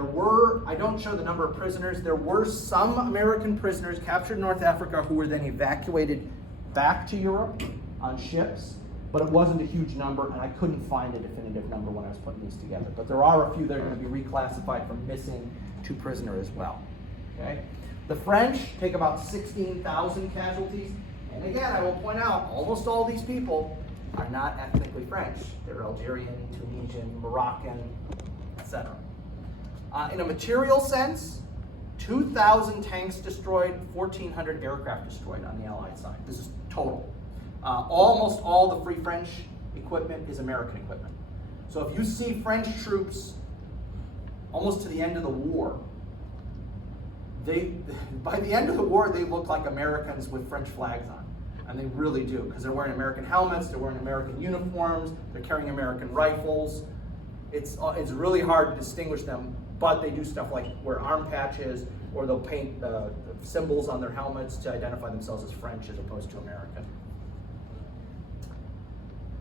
don't show the number of prisoners. There were some American prisoners captured in North Africa who were then evacuated back to Europe on ships. but it wasn't a huge number, and I couldn't find a definitive number when I was putting these together. But there are a few that are going to be reclassified from missing to prisoner as well. Okay? The French take about 16,000 casualties, and again, I will point out, almost all these people are not ethnically French. They're Algerian, Tunisian, Moroccan, etc. In a material sense, 2,000 tanks destroyed, 1,400 aircraft destroyed on the Allied side. This is total. Almost all the Free French equipment is American equipment. So if you see French troops almost to the end of the war, by the end of the war, they look like Americans with French flags on. And they really do, because they're wearing American helmets, they're wearing American uniforms, they're carrying American rifles. It's really hard to distinguish them, but they do stuff like wear arm patches, or they'll paint symbols on their helmets to identify themselves as French as opposed to American.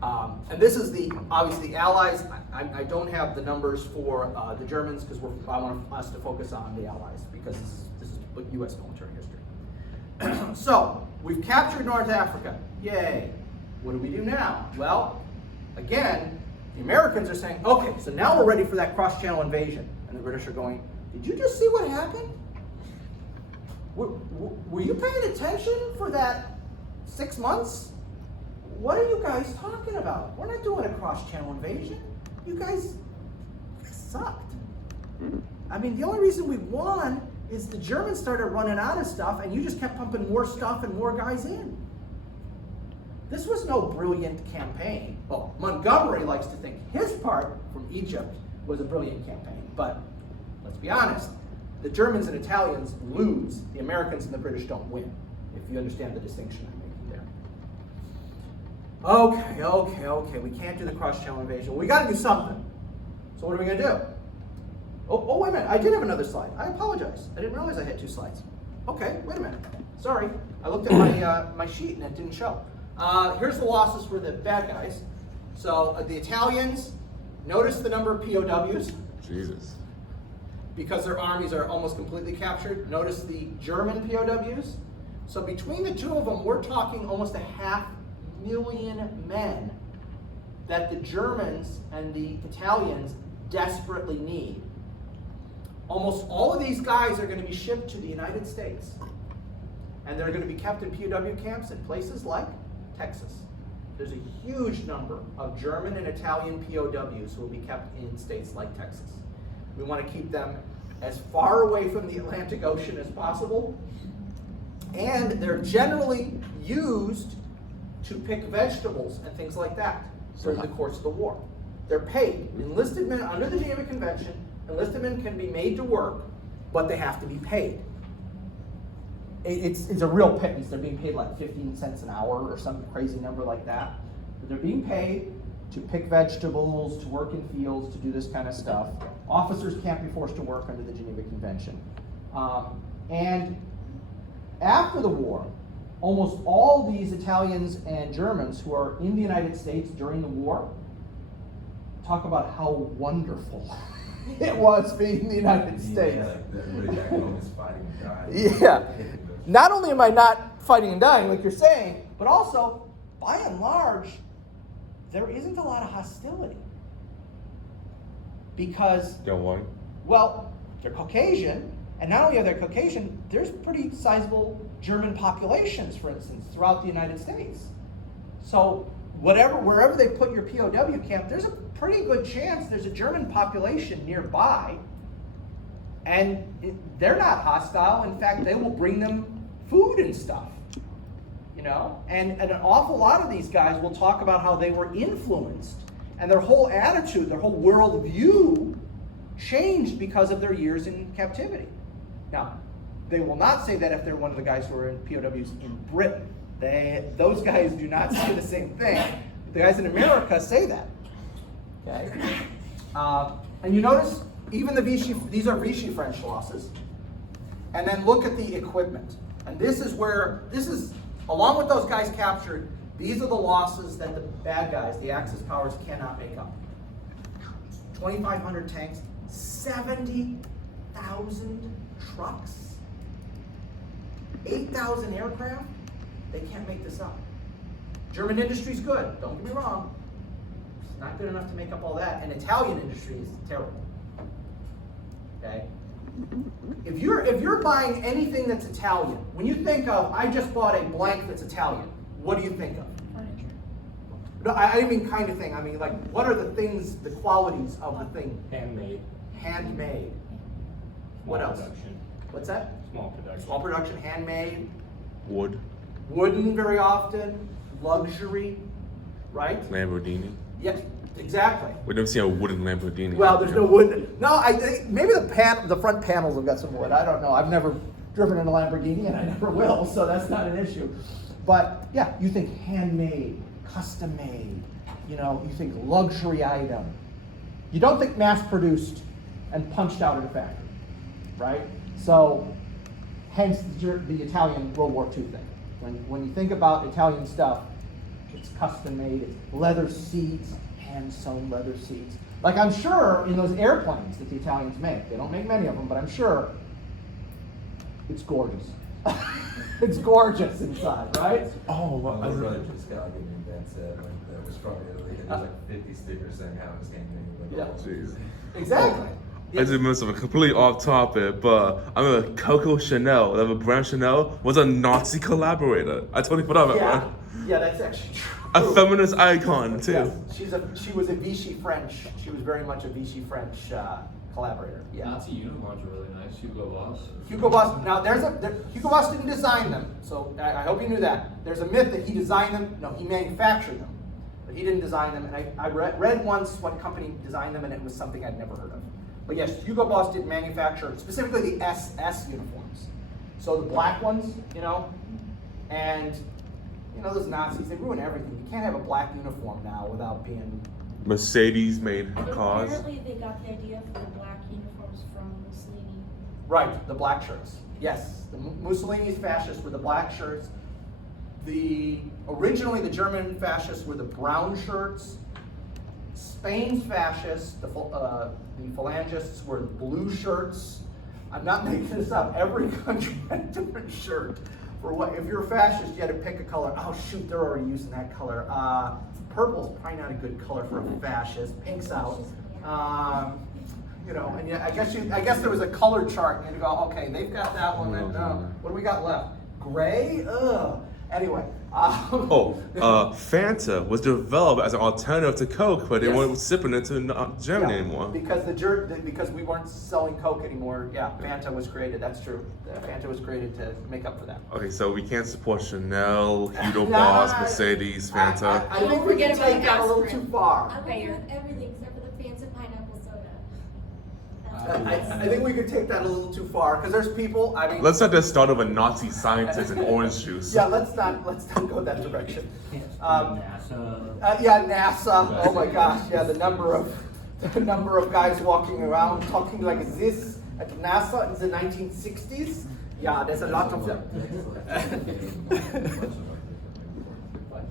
And this is obviously the Allies. I don't have the numbers for the Germans because I want us to focus on the Allies because this is U.S. military history. So we've captured North Africa. Yay. What do we do now? Well, again, the Americans are saying, okay, so now we're ready for that cross-channel invasion. And the British are going, did you just see what happened? Were you paying attention for that 6 months? What are you guys talking about? We're not doing a cross-channel invasion. You guys sucked. I mean, the only reason we won is the Germans started running out of stuff and you just kept pumping more stuff and more guys in. This was no brilliant campaign. Well, Montgomery likes to think his part from Egypt was a brilliant campaign, but let's be honest, the Germans and Italians lose, the Americans and the British don't win, if you understand the distinction I'm making there. Okay, we can't do the cross-channel invasion. Well, we got to do something. So what are we going to do? Oh, wait a minute, I did have another slide. I apologize. I didn't realize I had 2 slides. Okay, wait a minute. Sorry, I looked at my sheet and it didn't show. Here's the losses for the bad guys. So the Italians, notice the number of POWs. Jesus. Because their armies are almost completely captured. Notice the German POWs. So between the two of them, we're talking almost 500,000 men that the Germans and the Italians desperately need. Almost all of these guys are going to be shipped to the United States. And they're going to be kept in POW camps in places like Texas. There's a huge number of German and Italian POWs who will be kept in states like Texas. We want to keep them as far away from the Atlantic Ocean as possible. And they're generally used to pick vegetables and things like that during the course of the war. They're paid. Enlisted men, under the Geneva Convention, enlisted men can be made to work, but they have to be paid. It's a real pittance. They're being paid like 15 cents an hour or some crazy number like that. But they're being paid to pick vegetables, to work in fields, to do this kind of stuff. Officers can't be forced to work under the Geneva Convention. And after the war, almost all these Italians and Germans who are in the United States during the war talk about how wonderful it was being in the United States. Yeah, everybody back home is fighting and dying. Yeah. Not only am I not fighting and dying, like you're saying, but also, by and large, there isn't a lot of hostility. Because, Got one? well, they're Caucasian, and not only are they Caucasian, there's pretty sizable German populations, for instance, throughout the United States. So, wherever they put your POW camp, there's a pretty good chance there's a German population nearby. And they're not hostile. In fact, they will bring them food and stuff. You know? And an awful lot of these guys will talk about how they were influenced. And their whole attitude, their whole worldview changed because of their years in captivity. Now, they will not say that if they're one of the guys who are in POWs in Britain. Those guys do not say the same thing. The guys in America say that. Okay? And you notice, even these are Vichy French losses. And then look at the equipment. And this is, along with those guys captured, these are the losses that the bad guys, the Axis powers, cannot make up. 2,500 tanks, 70,000 trucks, 8,000 aircraft. They can't make this up. German industry's good, don't get me wrong. It's not good enough to make up all that, and Italian industry is terrible. Okay? If you're buying anything that's Italian, when you think of, I just bought a blank that's Italian, what do you think of? Furniture. No, I didn't mean kind of thing. I mean, like, what are the things, the qualities of the thing? Handmade. Handmade. Small What else? Production. What's that? Small production. Small production, handmade, Wood, wooden very often, luxury, right? Lamborghini. Yes, exactly. We've never seen a wooden Lamborghini. Well, there's no wood. No, I think maybe the front panels have got some wood. I don't know. I've never driven in a Lamborghini, and I never will, so that's not an issue. But yeah, you think handmade, custom made. You know, you think luxury item. You don't think mass produced and punched out in a factory, right? So, hence the Italian World War II thing. When you think about Italian stuff, it's custom made, it's leather seats, hand sewn leather seats. Like, I'm sure in those airplanes that the Italians make, they don't make many of them, but I'm sure it's gorgeous. It's gorgeous inside, right? Oh, My well, brother just got like an event set that was from Italy, and there's like 50 stickers saying how it's handmade. Yeah. jeez. Exactly. I just remember something completely off topic, but I remember Coco Chanel, the brand Chanel, was a Nazi collaborator. I totally forgot about Yeah, that. yeah, that's actually true. A feminist icon too. Yes, she was a Vichy French. She was very much a Vichy French collaborator. Yeah. Nazi uniforms are really nice. Hugo Boss. Hugo Boss. Now Hugo Boss didn't design them, so I hope you knew that. There's a myth that he designed them. No, he manufactured them, but he didn't design them. And I read once what company designed them, and it was something I'd never heard of. But yes, Hugo Boss did manufacture specifically the SS uniforms. So the black ones, you know, and you know those Nazis, they ruin everything. You can't have a black uniform now without being. Mercedes made cars. Apparently they got the idea for the black uniforms from Mussolini. Right, the black shirts. Yes, the Mussolini's fascists were the black shirts. Originally the German fascists were the brown shirts. Spain's fascists, the phalangists, were the blue shirts. I'm not making this up. Every country had a different shirt. For what? If you're a fascist, you had to pick a color. Oh shoot, they're already using that color. Purple's probably not a good color for a fascist. Pink's out. You know, and yeah, I guess there was a color chart, and you had to go, okay, they've got that one. What do we got left? Gray? Ugh. Anyway. Fanta was developed as an alternative to Coke, but they Yes. weren't sipping it to Germany Yeah, anymore. because we weren't selling Coke anymore. Yeah, Fanta was created. That's true. Fanta was created to make up for that. Okay, so we can't support Chanel, Hugo Nah, Boss, Mercedes, Fanta. I think we can take that a little too far. I'm okay with everything except for the Fanta pineapple soda. I think we could take that a little too far because there's people. I mean, Let's not just start of a Nazi scientist in orange juice. yeah, let's not go that direction. NASA. Yeah, NASA. Oh my gosh, yeah, the number of guys walking around talking like this at NASA in the 1960s. Yeah, there's a lot of them.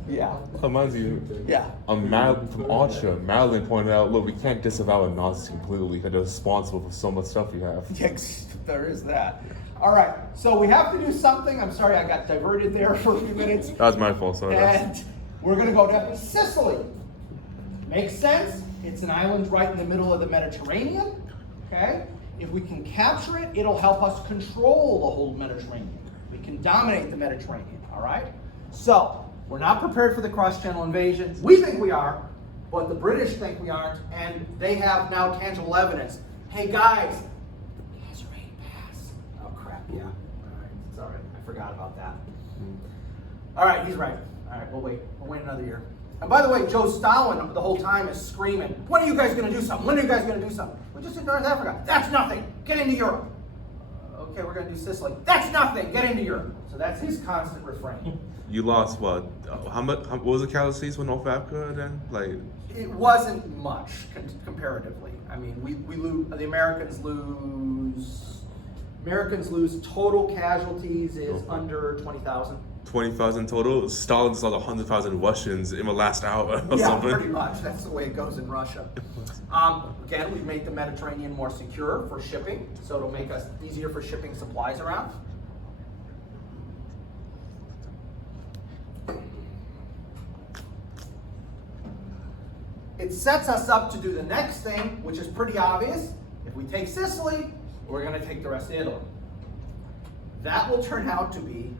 Yeah, Reminds you, yeah. from Archer, Madeline pointed out, look, we can't disavow a Nazi completely because they're responsible for so much stuff we have. Yes, there is that. All right, so we have to do something. I'm sorry I got diverted there for a few minutes. That was my fault, sorry. And we're going to go to Sicily. Makes sense. It's an island right in the middle of the Mediterranean. Okay? If we can capture it, it'll help us control the whole Mediterranean. We can dominate the Mediterranean. All right? So, we're not prepared for the cross-channel invasion. We think we are, but the British think we aren't, and they have now tangible evidence. Hey guys, guys are ready to pass. Oh crap, yeah. All right, sorry, I forgot about that. All right, he's right. All right, we'll wait. We'll wait another year. And by the way, Joe Stalin the whole time is screaming, when are you guys going to do something? When are you guys going to do something? We're just in North Africa. That's nothing. Get into Europe. Okay, we're going to do Sicily. That's nothing. Get into Europe. So that's his constant refrain. You lost what? What was the casualties for North Africa then? Like, It wasn't much comparatively. I mean, we lose. The Americans lose total casualties is under 20,000. 20,000 total. Stalin saw 100,000 Russians in the last hour or Yeah, something. pretty much. That's the way it goes in Russia. Again, we've made the Mediterranean more secure for shipping, so it'll make us easier for shipping supplies around. it sets us up to do the next thing, which is pretty obvious. If we take Sicily, we're going to take the rest of Italy. That will turn out to be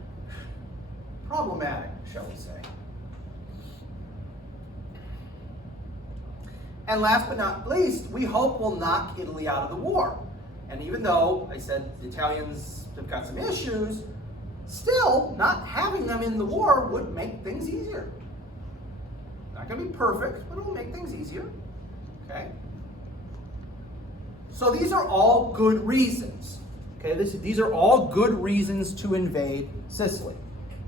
problematic, shall we say. And last but not least, we hope we'll knock Italy out of the war. And even though I said the Italians have got some issues, still, not having them in the war would make things easier. Not going to be perfect, but it will make things easier. Okay? So these are all good reasons. Okay, these are all good reasons to invade Sicily.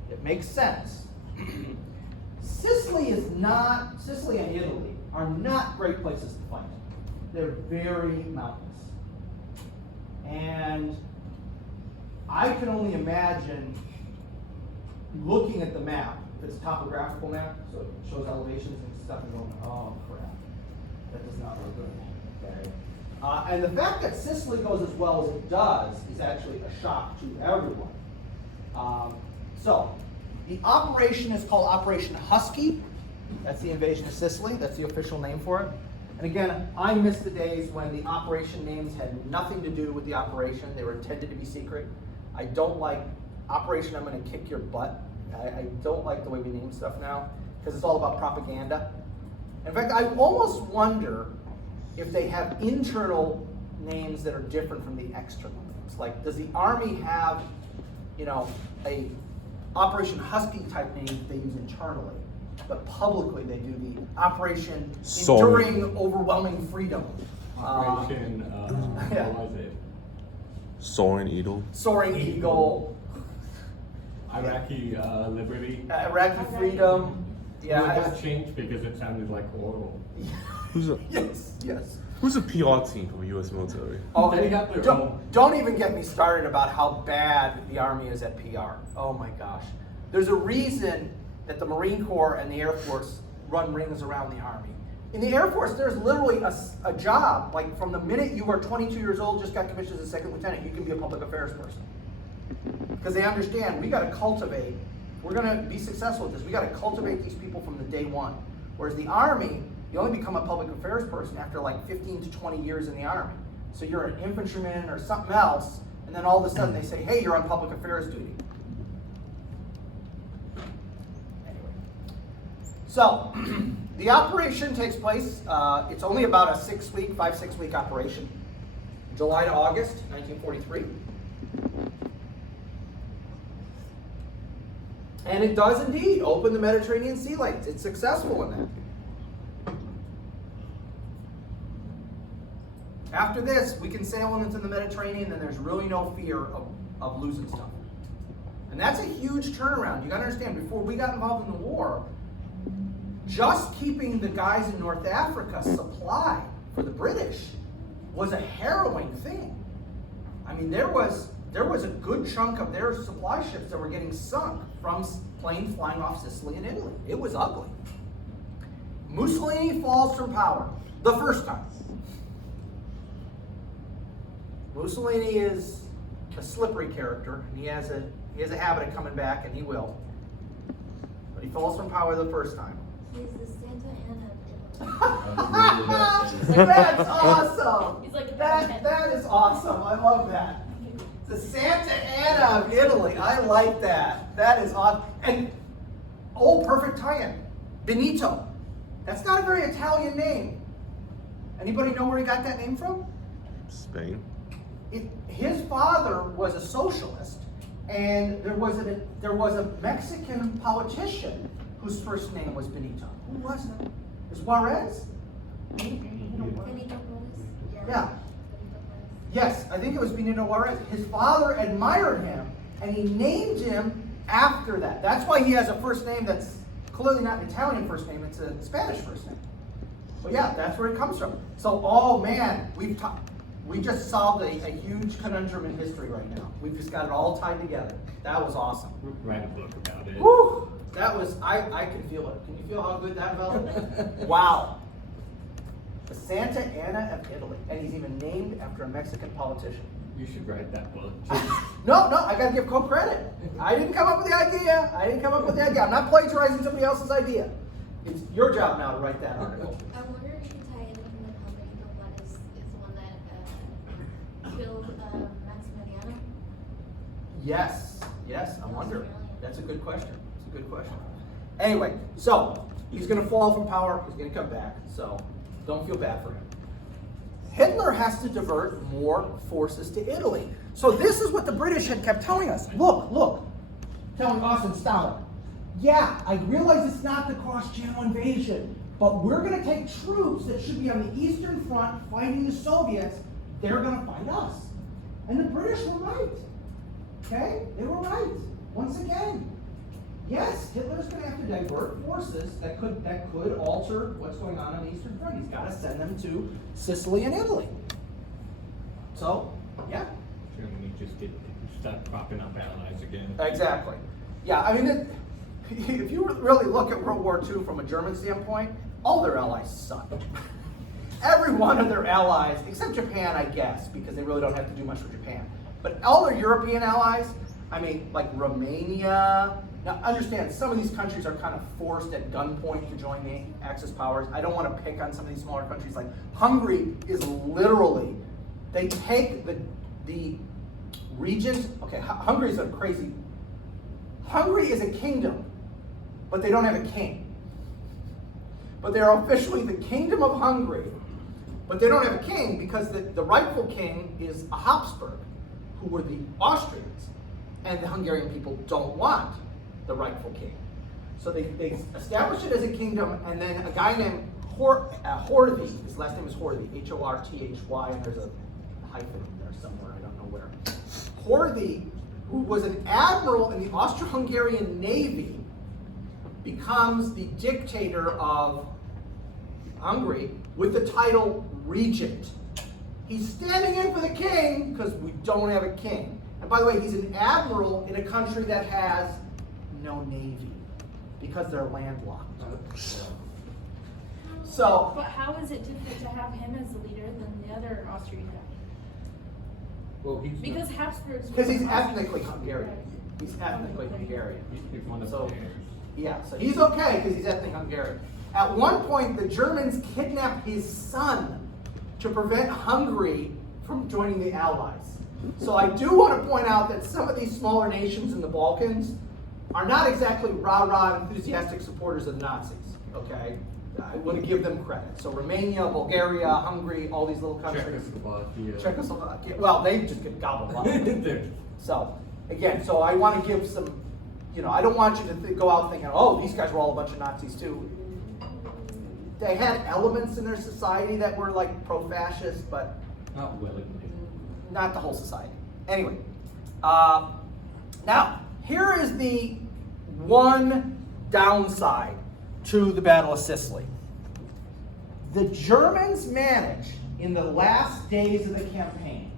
It makes sense. Sicily and Italy are not great places to fight. They're very mountainous. And I can only imagine looking at the map, if it's a topographical map, so it shows elevations and stuff, and going, oh crap, that does not look good. Okay? And the fact that Sicily goes as well as it does is actually a shock to everyone. So, the operation is called Operation Husky. That's the invasion of Sicily. That's the official name for it. And again, I miss the days when the operation names had nothing to do with the operation. They were intended to be secret. I don't like Operation I'm going to kick your butt. I don't like the way we name stuff now because it's all about propaganda. In fact, I almost wonder if they have internal names that are different from the external names. Like, does the Army have, a Operation Husky type name that they use internally, but publicly they do the Operation Enduring Overwhelming Freedom. Operation, yeah. what was it? Soaring Eagle. Soaring Eagle. Iraqi Liberty. Iraqi Freedom. Yeah, it got changed because it sounded like oral. Yes. Who's a PR team for the U.S. military? Okay. They got their own. Don't even get me started about how bad the Army is at PR. Oh my gosh. There's a reason that the Marine Corps and the Air Force run rings around the Army. In the Air Force, there's literally a job, like from the minute you are 22 years old, just got commissioned as a second lieutenant, you can be a public affairs person. Because they understand, we got to cultivate, we're going to be successful with this, we got to cultivate these people from the day one. Whereas the Army, you only become a public affairs person after like 15 to 20 years in the Army. So you're an infantryman or something else, and then all of a sudden they say, hey, you're on public affairs duty. Anyway. So, the operation takes place, it's only about a 5-6 week operation. July to August, 1943. And it does indeed open the Mediterranean Sea lanes. It's successful in that. After this, we can sail into the Mediterranean and there's really no fear of losing stuff. And that's a huge turnaround. You gotta understand, before we got involved in the war, just keeping the guys in North Africa supplied for the British was a harrowing thing. I mean, there was a good chunk of their supply ships that were getting sunk from planes flying off Sicily and Italy. It was ugly. Mussolini falls from power the first time. Mussolini is a slippery character, and he has a habit of coming back, and he will. But he falls from power the first time. He's the Santa Ana of Italy. That's awesome. He's like that is awesome. I love that. The Santa Ana of Italy. I like that. That is awesome. And perfect tie-in. Benito. That's not a very Italian name. Anybody know where he got that name from? Spain. His father was a socialist, and there was a Mexican politician whose first name was Benito. Who was it? Was Juarez? Benito Juarez? Yeah. Yes, I think it was Benito Juarez. His father admired him, and he named him after that. That's why he has a first name that's clearly not an Italian first name, it's a Spanish first name. But yeah, that's where it comes from. So, oh man, we just solved a huge conundrum in history right now. We've just got it all tied together. That was awesome. Write a book about it. Woo! That was, I can feel it. Can you feel how good that felt? Wow. The Santa Ana of Italy. And he's even named after a Mexican politician. You should write that book. No, I gotta give Coke credit. I didn't come up with the idea. I'm not plagiarizing somebody else's idea. It's your job now to write that article. I wonder Yes, I wonder. That's a good question. It's a good question. Anyway, so he's going to fall from power. He's going to come back. So don't feel bad for him. Hitler has to divert more forces to Italy. So this is what the British had kept telling us. Look, telling us and Stalin. Yeah, I realize it's not the cross-channel invasion, but we're going to take troops that should be on the Eastern Front fighting the Soviets. They're going to fight us. And the British were right. Okay? They were right. Once again. Yes, Hitler's going to have to divert forces that could alter what's going on the Eastern Front. He's got to send them to Sicily and Italy. So, yeah. Germany just start propping up allies again. Exactly. Yeah, I mean, if you really look at World War II from a German standpoint, all their allies suck. Every one of their allies, except Japan, I guess, because they really don't have to do much for Japan. But all their European allies, I mean, like Romania. Now, understand, some of these countries are kind of forced at gunpoint to join the Axis powers. I don't want to pick on some of these smaller countries. Like Hungary is literally, they take the regions. Okay, Hungary is a crazy. Hungary is a kingdom, but they don't have a king. But they are officially the Kingdom of Hungary, but they don't have a king because the rightful king is a Habsburg, who were the Austrians, and the Hungarian people don't want the rightful king. So they established it as a kingdom, and then a guy named Horthy, his last name is Horthy, H-O-R-T-H-Y, and there's a hyphen in there somewhere, I don't know where. Horthy, who was an admiral in the Austro-Hungarian Navy, becomes the dictator of Hungary with the title regent. He's standing in for the king because we don't have a king. And by the way, he's an admiral in a country that has no navy because they're landlocked. So, But how is it different to have him as the leader than the other Austrian guy? Well, Because Habsburgs. because he's ethnically Hungarian. He's ethnically Hungarian. he's one of So- the heirs. Yeah, so he's okay because he's ethnic Hungarian. At one point, the Germans kidnapped his son to prevent Hungary from joining the Allies. So I do want to point out that some of these smaller nations in the Balkans are not exactly rah-rah enthusiastic supporters of the Nazis, okay? I want to give them credit. So Romania, Bulgaria, Hungary, all these little countries. Czechoslovakia. Well, they just get gobbled up. So, again, so I want to give some, I don't want you to go out thinking, oh, these guys were all a bunch of Nazis too. They had elements in their society that were like pro-fascist, but Not willingly. not the whole society. Anyway, now, here is the one downside to the Battle of Sicily. The Germans managed, in the last days of the campaign,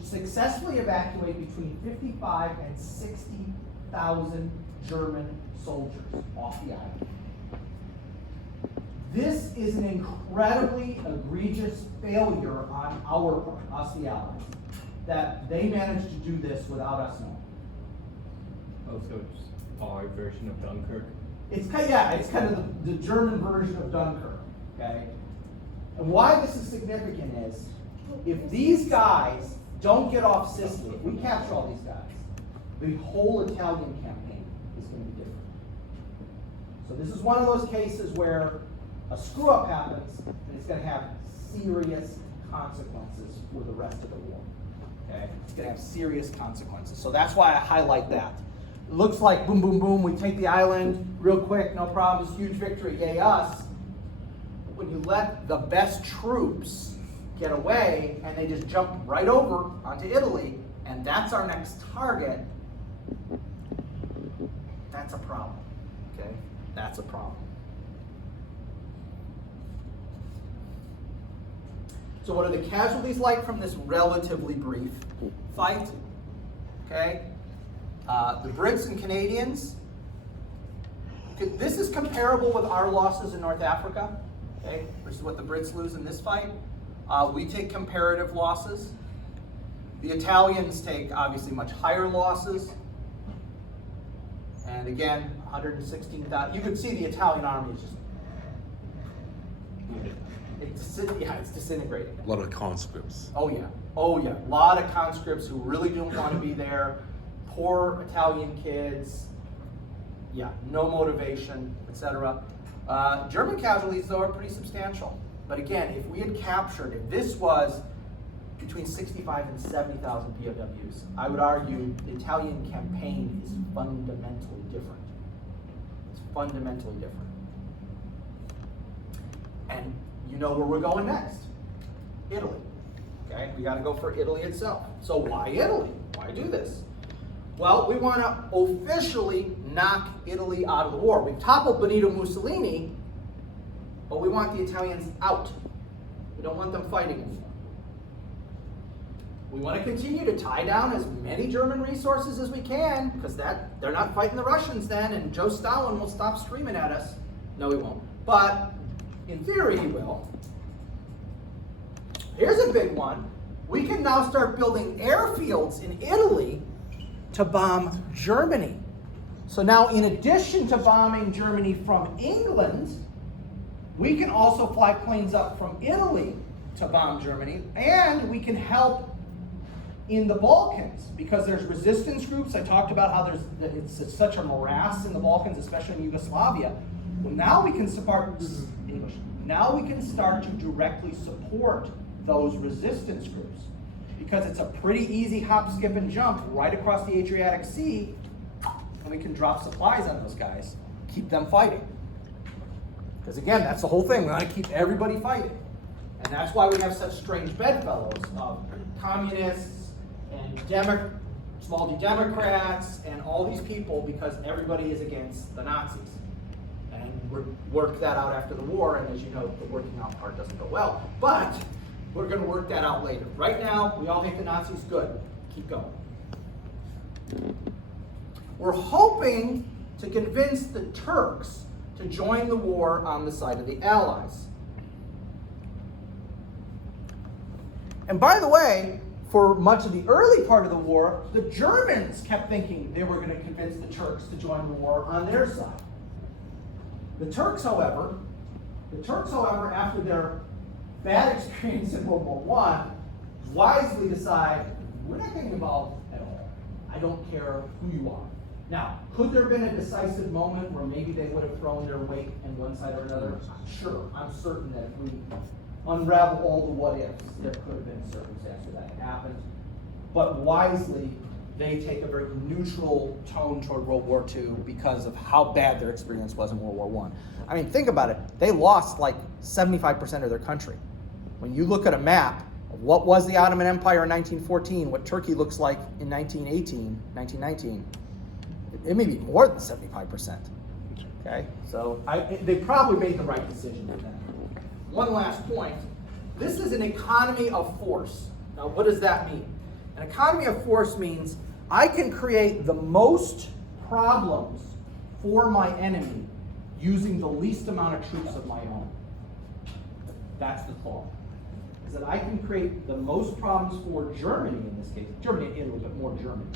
to successfully evacuate between 55 and 60,000 German soldiers off the island. This is an incredibly egregious failure on our part, us the Allies, that they managed to do this without us knowing. Oh, so it's our version of Dunkirk. It's kind of the German version of Dunkirk, okay? And why this is significant is, if these guys don't get off Sicily, if we capture all these guys, the whole Italian campaign is going to be different. So this is one of those cases where a screw-up happens, and it's going to have serious consequences for the rest of the war, okay? It's going to have serious consequences. So that's why I highlight that. It looks like boom, boom, boom, we take the island real quick, no problems, huge victory, yay us. But when you let the best troops get away and they just jump right over onto Italy, and that's our next target, that's a problem, okay? That's a problem. So what are the casualties like from this relatively brief fight? Okay, the Brits and Canadians, this is comparable with our losses in North Africa, okay, which is what the Brits lose in this fight. We take comparative losses. The Italians take obviously much higher losses. And again, 116,000. You can see the Italian army is just, it's disintegrating. A lot of conscripts. Oh yeah, a lot of conscripts who really don't want to be there. poor Italian kids, yeah, no motivation, etc. German casualties, though, are pretty substantial. But again, if we had captured, if this was between 65 and 70,000 POWs, I would argue the Italian campaign is fundamentally different. It's fundamentally different. And you know where we're going next. Italy. Okay, we got to go for Italy itself. So why Italy? Why do this? Well, we want to officially knock Italy out of the war. We've toppled Benito Mussolini, but we want the Italians out. We don't want them fighting anymore. We want to continue to tie down as many German resources as we can, because they're not fighting the Russians then, and Joe Stalin will stop screaming at us. No, he won't. But in theory, he will. Here's a big one. We can now start building airfields in Italy to bomb Germany. So now, in addition to bombing Germany from England, we can also fly planes up from Italy to bomb Germany, and we can help in the Balkans, because there's resistance groups. I talked about how it's such a morass in the Balkans, especially in Yugoslavia. Well, now we can start English. Now we can start to directly support those resistance groups, because it's a pretty easy hop, skip, and jump right across the Adriatic Sea, and we can drop supplies on those guys, keep them fighting. Because again, that's the whole thing. We want to keep everybody fighting, and that's why we have such strange bedfellows of communists and small d Democrats and all these people, because everybody is against the Nazis. And we'll work that out after the war, and as you know, the working out part doesn't go well. But we're going to work that out later. Right now, we all hate the Nazis. Good. Keep going. We're hoping to convince the Turks to join the war on the side of the Allies. And by the way, for much of the early part of the war, the Germans kept thinking they were going to convince the Turks to join the war on their side. The Turks, however, after their bad experience in World War I, wisely decide, we're not getting involved at all. I don't care who you are. Now, could there have been a decisive moment where maybe they would have thrown their weight in one side or another? Sure. I'm certain that if we unravel all the what-ifs, there could have been a circumstance where that happened. But wisely, they take a very neutral tone toward World War II because of how bad their experience was in World War I. I mean, think about it. They lost like 75% of their country. When you look at a map of what was the Ottoman Empire in 1914, what Turkey looks like in 1919, it may be more than 75%. Okay, so they probably made the right decision with that. One last point. This is an economy of force. Now, what does that mean? An economy of force means I can create the most problems for my enemy using the least amount of troops of my own. That's the thought. Is that I can create the most problems for Germany in this case, Germany and Italy, but more Germany,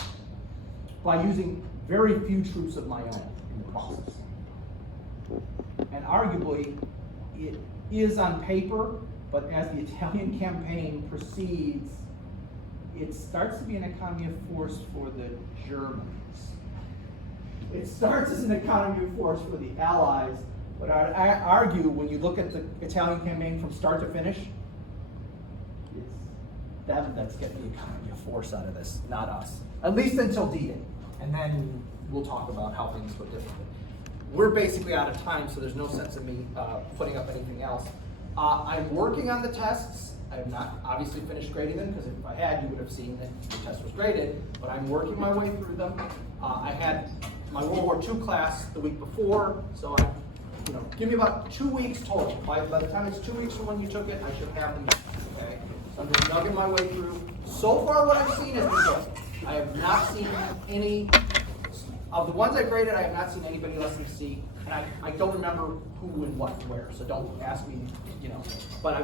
by using very few troops of my own in the process. And arguably, it is on paper, but as the Italian campaign proceeds, it starts to be an economy of force for the Germans. It starts as an economy of force for the Allies, but I argue when you look at the Italian campaign from start to finish, it's them that's getting the economy of force out of this, not us. At least until D-Day. And then we'll talk about how things go differently. We're basically out of time, so there's no sense in me putting up anything else. I'm working on the tests. I have not obviously finished grading them, because if I had, you would have seen that the test was graded, but I'm working my way through them. I had my World War II class the week before, so give me about 2 weeks total. By the time it's 2 weeks from when you took it, I should have them, okay? So I'm just nugging my way through. So far what I've seen is good. I have not seen any, of the ones I graded, I have not seen anybody less than C, and I don't remember who and what where, so don't ask me, but